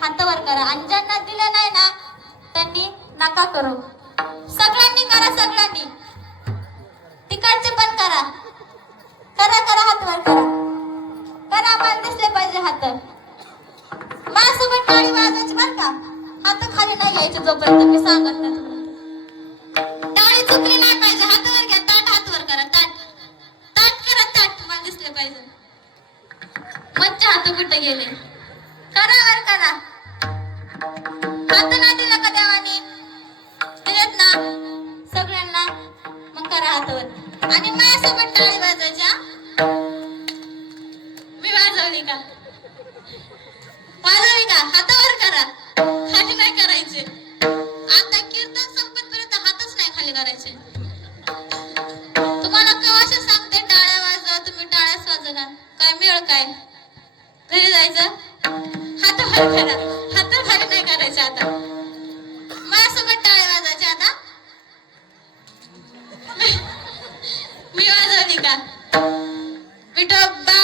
हात वर करा आणि ज्यांना दिले नाही ना त्यांनी नका करू सगळ्यांनी करा सगळ्यांनी तिकडचे पण करा करा करा हात वर करा करा मला दिसले पाहिजे हात माझ्यासोबत टाळी वाजवायची बरं का हात खाली नाही घ्यायचे जोपर्यंत मी सांगत नाही तुम्हाला टाळी चुकली नाही पाहिजे हात वर घ्या ताट हात वर करा ताट ताट करा ताट मला दिसले पाहिजे मच्छा हात कुठे गेले करा वर करा हात नाही दिला का देवानी दिलेत ना सगळ्यांना मग करा हातावर आणि माझ्यासोबत टाळी वाजवायच्या मी वाजवली का हातावर करा खाली नाही करायचे आता कीर्तन संपेपर्यंत हातच नाही खाली करायचे तुम्हाला कवाशे सांगते टाळ्या वाजवा तुम्ही टाळ्याच वाजवणार काय मिळ काय घरी जायचं हातावर करा हात खाली नाही करायचे आता माझ्यासोबत टाळ्या वाजवायचे आता मी वाजवली का विठोबा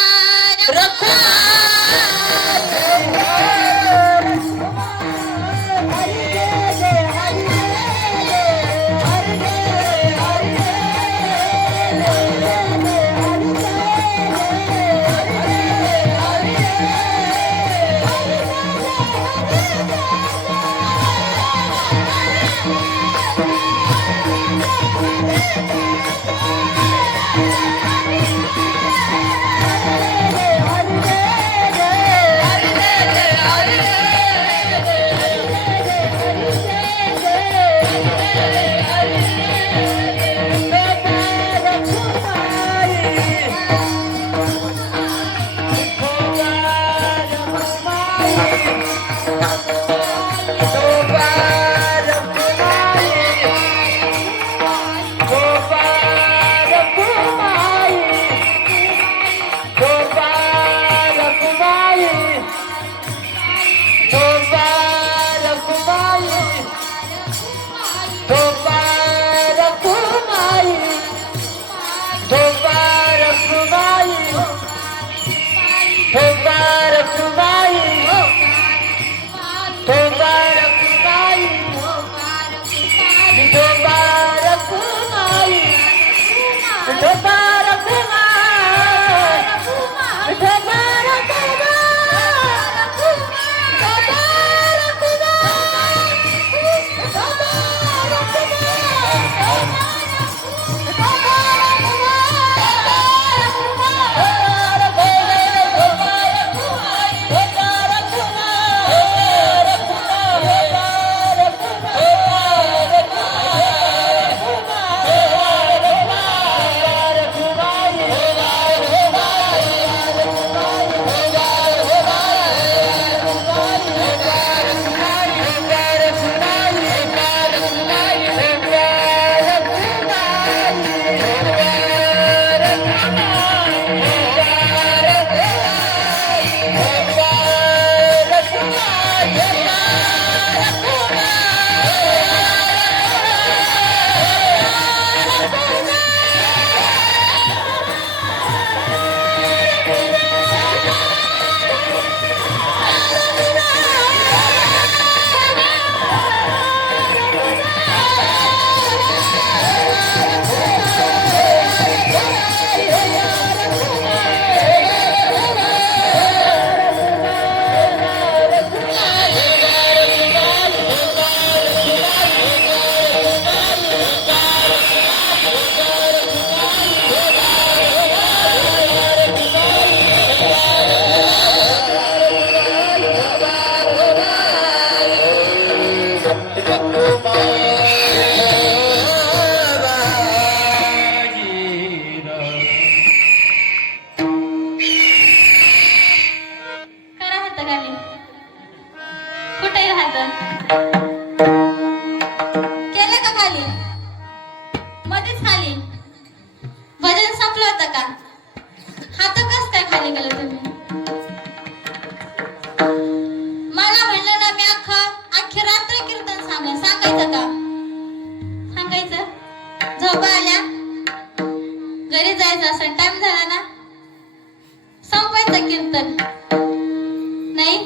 केलं का खाली मध्येच खाली भजन संपलं होतं का खाली गेला तुम्ही? मला म्हणलं ना मी अख्खी रात्र कीर्तन सांगायचं का? सांगायचं? झोपा आल्या, घरी जायचं असं टाइम झाला ना, संपायचं कीर्तन नाही.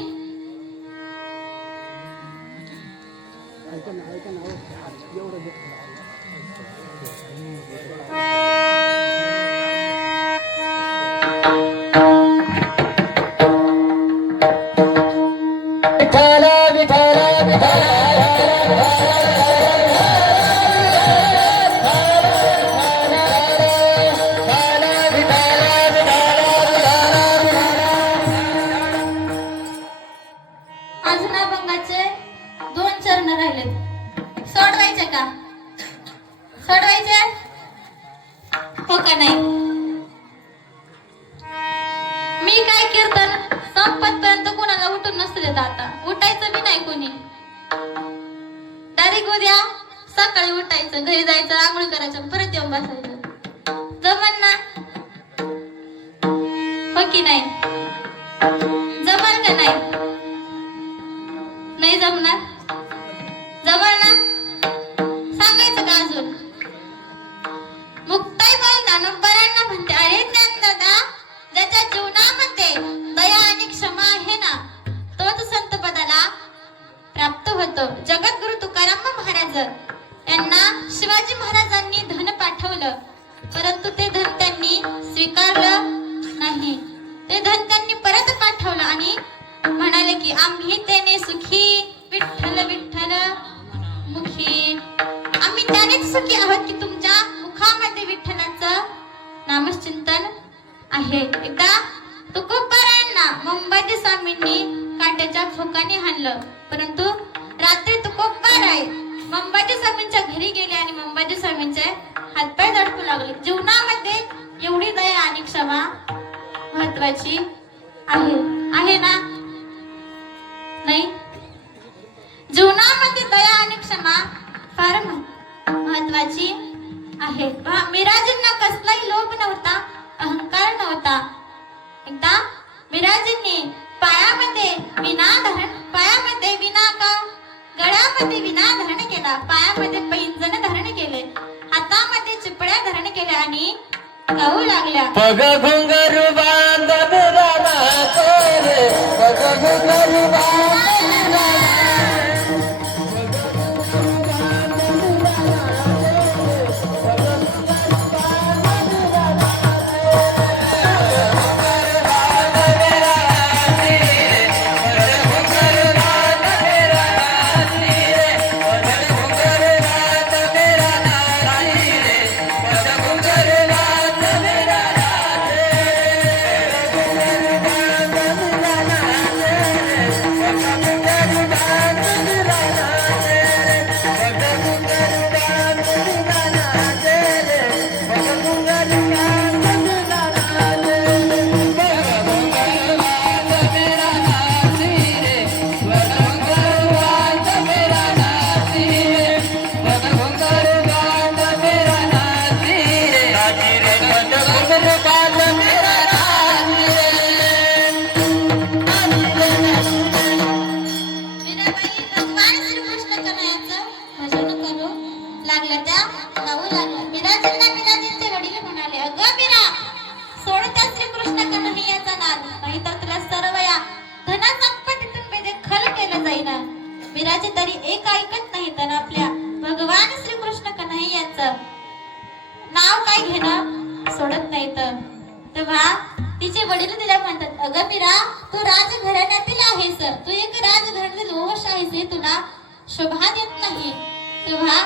विठ्ठल विठ्ठल अजून अभंगाचे 2 चरण राहिलेत. सोडवायचे का? सोडवायचे हो का नाही? मी काय कीर्तन संपतपर्यंत कोणाला उठून नसतं देत. आता उठायचं बी नाही कोणी. डायरेक्ट उद्या सकाळी उठायचं, घरी जायचं, आंघोळ करायचं, परत येऊन बसायचं. जमन ना? हो की नाही? जमल का नाही? नाही जमणार? जमल ना? सांगायचं का अजून? मुक्ताईबाई दानोबरांना म्हणते, अरे ज्ञानदादा, ज्याच्या जीवनामध्ये दया आणि क्षमा आहे ना, तोच संत पदाला प्राप्त होतो. जगद्गुरु तुकाराम महाराज यांना शिवाजी महाराजांनी धन पाठवलं, परंतु ते धन त्यांनी स्वीकारलं नाही. ते धन त्यांनी परत पाठवलं आणि म्हणाले की आम्ही त्याने सुखी, विठ्ठल विठ्ठल मुखी. आम्ही त्यानेच सुखी आहोत की तुमच्या मुखामध्ये विठ्ठलाचं नामचिंतन आहे. एकदा तुकोबारायांना मुंबाजी स्वामींनी काट्याच्या फोकाने हाणलं, परंतु रात्री तुकोबाराय मुंबाजी स्वामींच्या घरी गेले आणि मुंबाजी स्वामींचे हातपाय झटकू लागले. जीवनामध्ये एवढी दया आणि क्षमा महत्वाची आहे ना? नाही? जीवनामध्ये दया आणि क्षमा फार महत्वाची आहे. मिराजींना कसलाही लोभ नव्हता, अहंकार नव्हता. एकदा मिराजींनी पायामध्ये विना का गळ्यामध्ये विना धारण केला, पायामध्ये पैंजण धारण केले, हातामध्ये चिपळ्या धारण केल्या आणि गाऊ लागल्या. पग घुंगरू बांधत रानाचे रे, पग घुंगरू बांधत मीराचे तरी एक ऐकत नाही, तर आपल्या भगवान श्रीकृष्ण कन्हैयाचं नाव काय घेणं सोडत नाही. तेव्हा तिचे वडील तिला म्हणतात, अगं मीरा, तू राजघराण्यातील आहेस, तू एक राजघराण्यातील वंश आहेस, हे तुला शोभा देत नाही. तेव्हा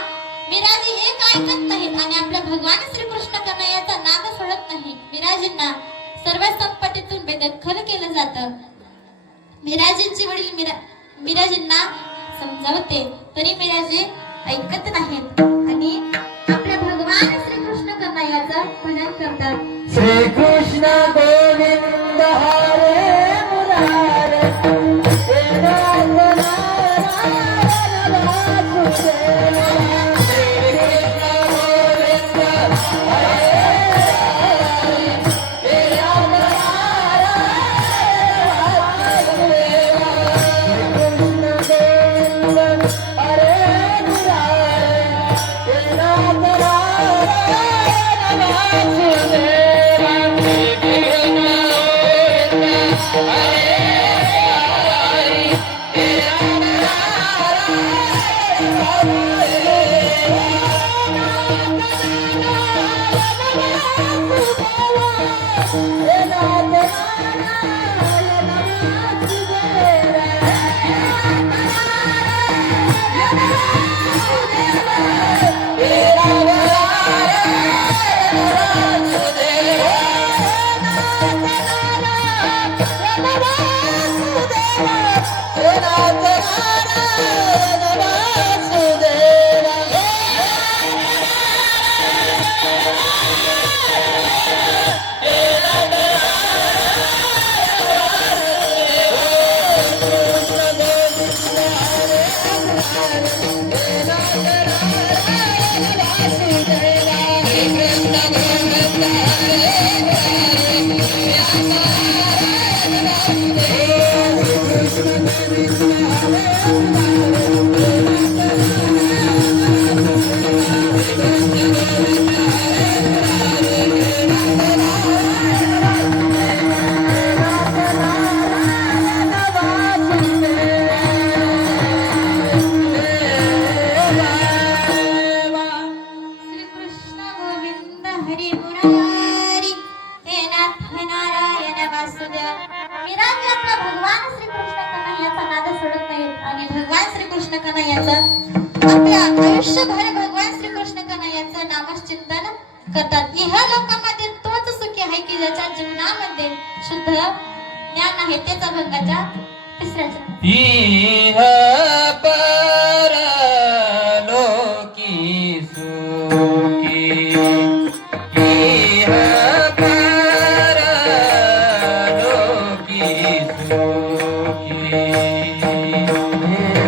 मीराजी एक ऐकत नाहीत आणि आपल्या भगवान श्रीकृष्ण कन्हैयाचा नाद सोडत नाही. मीराजींना सर्व संपत्तीतून बेदखल केलं जातं. मीराजींचे वडील मीराजींना समजावते, तरी मीराजी ऐकत नाहीत आणि आपल्या भगवान श्रीकृष्ण कन्हैयाचं भजन करतात. श्रीकृष्ण गोविंद हरे मुरारे, हे नाथ नारायण वासुदेव. श्रीकृष्ण गोविंद हरे हरे, हे नाथ श्रीकृष्ण गोविंद हरी मुरारी हे नाथ नारायण वासुदेव. मीराजी आपला भगवान श्रीकृष्ण कन्हैयाचा नाद सोडत नाही आणि भगवान श्रीकृष्ण कन्हैयाचं आपल्या आयुष्यभर भगवान श्रीकृष्ण कन्हैयाचं नामचिंतन करतात. इह लोकांमध्ये तोच सुखी आहे की ज्याच्या जीवनामध्ये शुद्ध ज्ञान आहे. त्याचा भंगाच्या तिसऱ्या चरणात. इह परलोकी सुखी इह परलोकी सुखी इह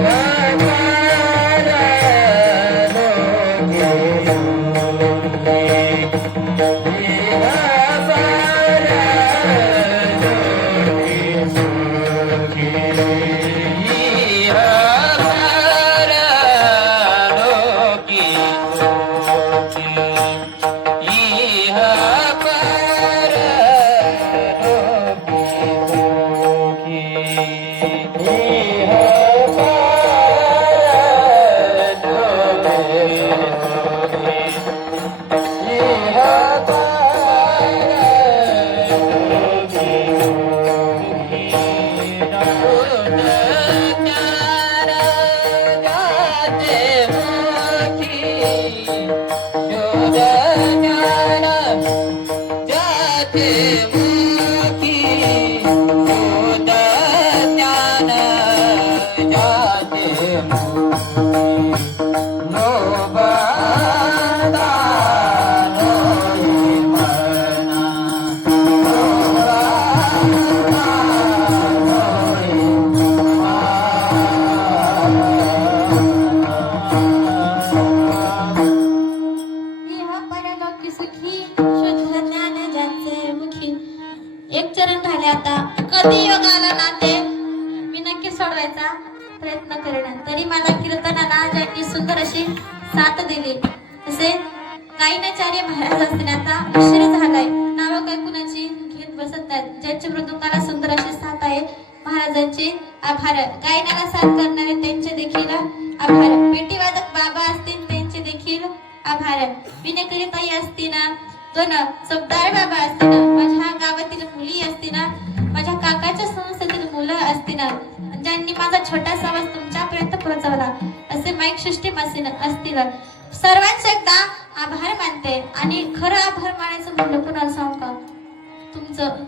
इह परलोकी सुखी शुद्ध ज्ञान ज्यांचे मुखी. एक चरण राहिले आता. कधी योग आला ना ते मी नक्की सोडवायचा प्रयत्न करेन. तरी मला कीर्तनाला ज्यांनी सुंदर अशी साथ दिली तसे गायनाचार्य महाराज असतील. आता उशीर झालाय, नावं काय कुणाची घेत बसत नाहीत. ज्यांची मृदुंगाला सुंदर अशी साथ आहे महाराजांचे आभार. गायनाला साथ करणारे त्यांचे देखील आभार. पेटीवादक बाबा असतील त्यांचे देखील आभार. विनेकरी ताई असतील, दोन चौदार बाबा असतील, माझ्या गावातील मुली असतील, माझ्या काकाच्या संस्थेतील मुलं असतील, ज्यांनी माझा छोटासा आवाज तुमच्यापर्यंत पोहोचवला असे माईक सिस्टीम असतील. सर्वांचे एकदा आभार मानते. आणि खरं आभार मानायचं म्हणलं पुन्हा सांगू का, तुमचं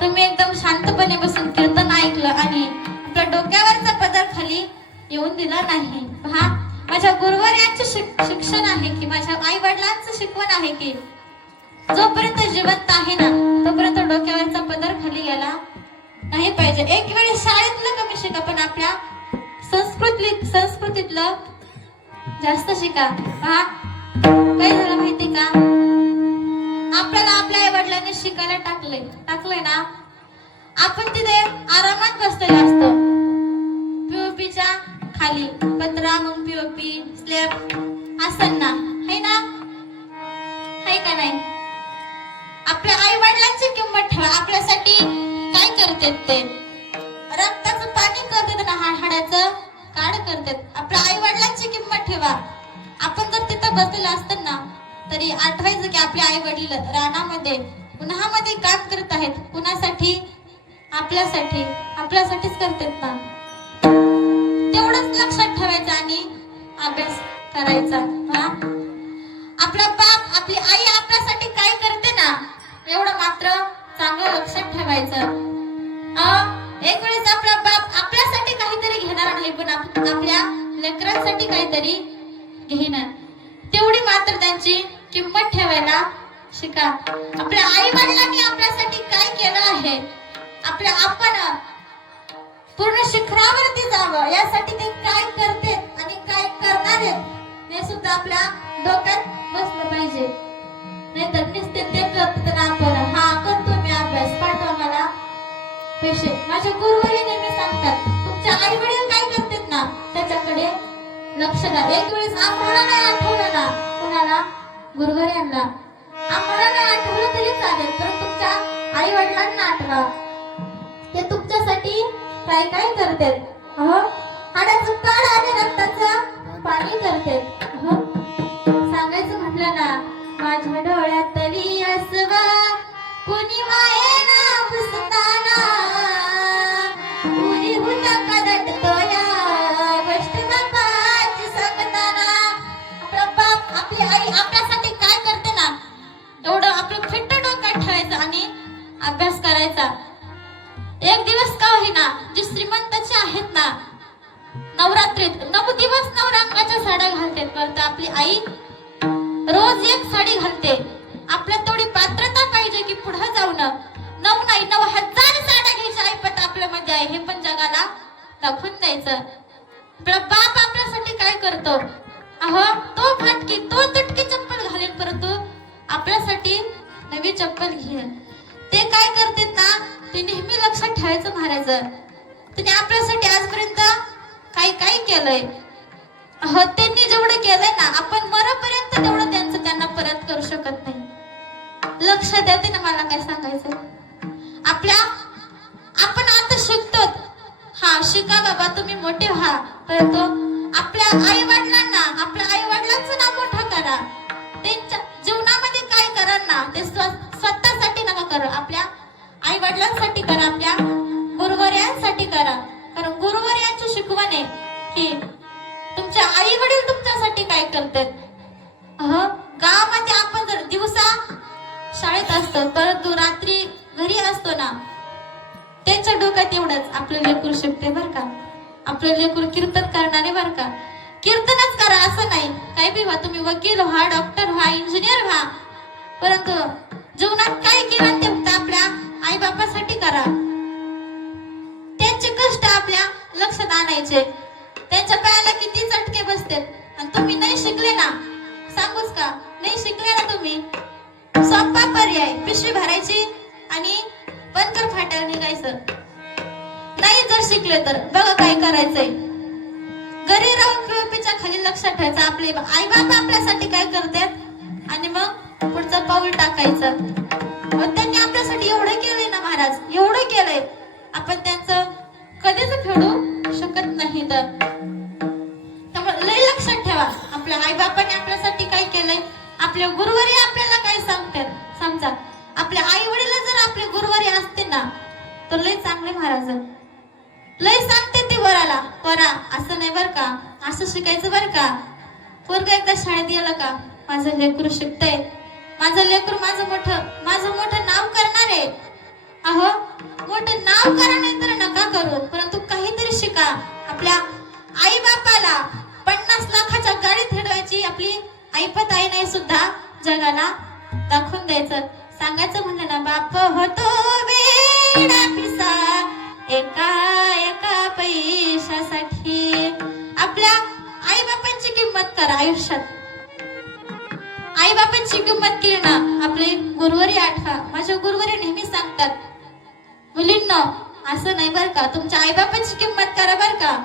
तुम्ही एकदम शांतपणे बसून कीर्तन ऐकलं आणि आपल्या डोक्यावरचा पदर खाली येऊन दिला नाही. पहा, माझ्या गुरुवर्यांचे शिक्षण आहे की माझ्या आई वडिलांचं शिकवण आहे की जोपर्यंत जिवंत आहे ना तोपर्यंत डोक्यावरचा पदर खाली गेला नाही पाहिजे. एक वेळ शाळेतलं कमी शिका पण आपल्या संस्कृतीतलं जास्त शिका. पहा, काय झालं माहिती का, आपल्याला आपल्या आई वडिलांनी शिकायला टाकलंय ना, आपण तिथे आरामात बसलेलो असतो. पीओपीच्या खाली पत्रा, मग पीओपी स्लॅब आसन ना, है ना, है का नाही. आपल्या आई वडिलांची किंमत ठेवा. आपल्यासाठी काय करतात ते, रक्ताचं पाणी करतात ना, हाडाचं काढ करतात. आपल्या आई वडिलांची किंमत ठेवा. आपण जर तिथं बसलेलं असतं ना तरी आठवायचं की आपले आई वडील रानामध्ये उन्हामध्ये काम करत आहेत. कुणासाठी, आपल्यासाठीच करतात ना. तेवढंच लक्षात ठेवायचं आणि अभ्यास करायचा. आपला बाप, आपली आई आपल्यासाठी काय करते ना एवढं मात्र चांगलं लक्षात ठेवायचं. एक वेळेस आपला बाप आपल्यासाठी काहीतरी घेणार नाही पण आपल्या लेकरांसाठी काहीतरी घेणार. तेवढी मात्र त्यांची किंमत ठेवायला शिका. आपल्या आई वडिलांनी आपल्यासाठी काय केलं आहे, आपण पूर्ण शिखरावरती जावं यासाठी ते काय करते आणि काय करणार आहेत हे सुद्धा आपल्या डोक्यात बसलं पाहिजे. नाहीतर नुसते ते करतात ना आपण हा करतो मी अभ्यास पाठवा मला पैसे. माझे गुरुवारी नेहमी सांगतात तुमच्या आई वडील काय करतात ना त्याच्याकडे लक्ष द्या. एक वेळेस आम्हाला नाही आठवलं ना कुणाला गुरुवारी यांना आम्हाला नाही आठवलं तरी चालेल पण तुमच्या आई वडिलांना आठवा. ते तुमच्यासाठी काय काय करतात हाडाचं काढ आणि रक्ताचं पाणी करतात. सांगायचं म्हटलं ना माझ्या डोळ्यातली असवा कुणी मायेना पुसताना पुरी हुता कदटतोया गोष्ट बापाची सांगताना. आपला बाप आपली आई आपल्यासाठी काय करते ना एवढं आपलं फिट्ट डोक्यात ठेवायचं आणि अभ्यास करायचा. एक दिवस का होईना जे श्रीमंताचे आहेत ना नवरात्रीत 9 दिवस 9 रंगाच्या साड्या घालतात परंतु आपली आई रोज एक साडी घालते. आपल्या तेवढी पात्रता पाहिजे की पुढे जाऊन 9 नाही 9,000 साड्या घ्यायच्या ऐपत आपल्यामध्ये आहे हे पण जगाला दाखवून द्यायचं. आपला बाप आपल्यासाठी काय करतो तो फाटकी तो तुटकी चप्पल घालेल परंतु आपल्यासाठी नवी चप्पल घेईल. ते काय करतात ना ते नेहमी लक्षात ठेवायचं महाराज. तुम्ही आपल्यासाठी आजपर्यंत काय काय केलंय त्यांनी जेवढं केलंय ना आपण मरेपर्यंत तेवढं त्यांना परत करू शकत नाही. लक्षात येते ना मला काय सांगायचं. आपण आता शिकतो शिका बाबा तुम्ही मोठे व्हा परंतु आपल्या आई वडिलांना आपल्या आई वडिलांचं नाव मोठं करा. त्यांच्या जीवनामध्ये काय करा ना ते स्वतःसाठी नका करा आपल्या आई वडिलांसाठी करा आपल्या गुरुवर्यांसाठी करा. कारण गुरुवर्यांची शिकवण आहे की तुमच्या आई वडील तुमच्यासाठी काय करतात. गावामध्ये आपण जर दिवसा शाळेत असतो परंतु रात्री घरी असतो ना त्यांच्या डोक्यात एवढंच आपलं लेकरू शिकते बर का. आपलं लेकरू कीर्तन करणारे बर का. कीर्तनच करा असं नाही काय बी व्हा तुम्ही वकील व्हा डॉक्टर व्हा इंजिनियर व्हा परंतु जीवनात काय केलं ते फक्त आपल्या आई बापासाठी करा. त्यांचे कष्ट आपल्या लक्षात आणायचे. त्यांच्या पायाला किती चटके बसतात आणि तुम्ही नाही शिकले ना सांगूच का नाही शिकले ना तुम्ही सोपा पर्याय पिशवी भरायची आणि बनकर फाट्यावर निघायचं. नाही जर शिकले तर बघा काय करायचंय. घरी राहून पिवपीच्या खाली लक्षात ठेवायचं आपले आई बाबा आपल्यासाठी काय करतात आणि मग पुढचं पाऊल टाकायचं. त्यांनी आपल्यासाठी एवढं केलंय ना महाराज एवढं केलंय आपण त्यांचं कधीच फेडू शकत नाही. तर त्यामुळे लय लक्षात ठेवा आपल्या आई बापाने आपल्यासाठी काय केलंय. आपले गुरुवारी आपल्याला काय सांगतात समजा आपल्या आई वडील जर आपले गुरुवारी असते ना तर लय चांगले महाराज लय सांगते ते वराला वरा असं नाही बर का असं शिकायचं बर का. पोरग एकदा शाळेत गेलं का माझं लेकरू शिकतंय माझं लेकरू माझं मोठं नाव करणार आहे. मोठं नाव करा नाही तर नका करू परंतु काहीतरी शिका. आपल्या आई बापाला 50 लाखाच्या गाडीत हिडवायची आपली ऐपत आई नाही सुद्धा जगाला दाखवून द्यायचं. सांगायचं म्हणलं ना बाप होतो वेडा पिसा एका एका पैशासाठी. आपल्या आई बापांची किंमत करा आयुष्यात. आई बापांची किंमत केली ना आपले गुरुवारी आठवा. माझ्या गुरुवारी नेहमी सांगतात मुलींना असं नाही बर का तुमच्या आई बापांची किंमत करा बर का.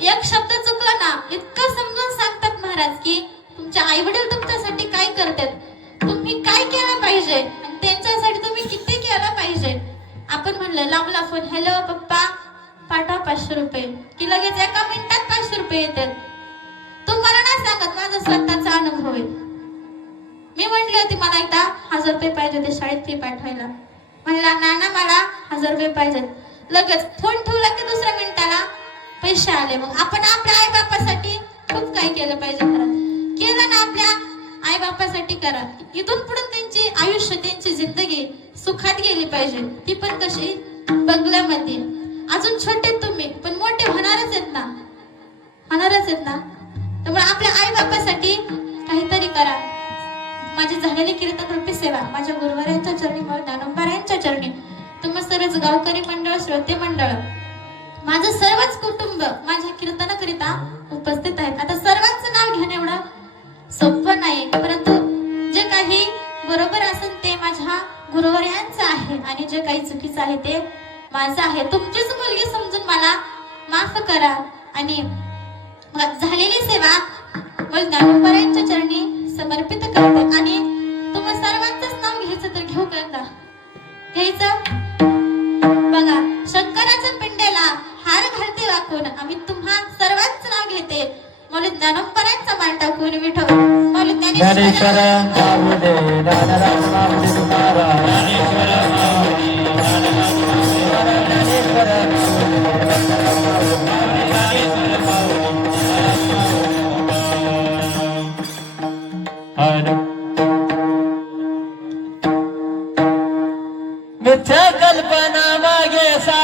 एक शब्द चुकला ना इतकं समजून सांगतात महाराज की तुमच्या आई वडील तुमच्यासाठी काय करतात तुम्ही काय केलं पाहिजे आणि त्यांच्यासाठी तुम्ही किती केलं पाहिजे. आपण म्हणलं लांबला फोन हॅलो पप्पा पाठवा 500 रुपये की लगेच एका मिनिटात 500 रुपये येतात. तुम्हाला नाही सांगत माझा स्वतःचा अनुभव आहे. मी म्हणली होती मला एकदा 1000 रुपये पाहिजे होते शाळेत फी पाठवायला. म्हणला नाना मला 1000 रुपये पाहिजेत लगेच फोन ठेवला की दुसऱ्या मिनिटाला पैसे आले. मग आपण आपल्या आई बापासाठी खूप काही केलं पाहिजे. खरं केलं ना आपल्या आई बापासाठी करा. इथून पुढे त्यांची आयुष्य त्यांची जिंदगी सुखात गेली पाहिजे. ती पण कशी बंगल्यामध्ये. अजून छोटे तुम्ही पण मोठे होणारच आहेत ना त्यामुळे आपल्या आई बापासाठी काहीतरी करा. माझी झालेली कीर्तन रूपी सेवा माझ्या गुरुवारांच्या चरणी ज्ञानोबारायांच्या चरणी तुम्ही सर्वच गावकरी मंडळ श्रोते मंडळ माझं सर्वच कुटुंब माझ्या कीर्तनाकरिता उपस्थित आहेत. आता सर्वांचं नाव घेणं एवढं सोपं नाही परंतु जे काही गुरु ते माझ्या गुरुवर्यांचं आहे आणि जे काही चुकीचं आहे ते माझं आहे. तुमचीच मुलगी समजून मला माफ करा आणि झालेली सेवा मग ज्ञानोबरायांच्या चरणी समर्पित करते. आणि तुम्हा सर्वांचंच नाव घ्यायचं तर घेऊ का? घ्यायचं? बघा, शंकराच्या पिंड्याला हार घालते वाकून आम्ही तुम्हा सर्वांचं नाव घेते. मला ज्ञानोबरायांचा मान टाकून विठो मला ज्ञानेश्वर माऊली ज्ञानराज माऊली तुकाराम ज्ञानेश्वर माऊली ज्ञानेश्वर मिथ्या कल्पना मागे सा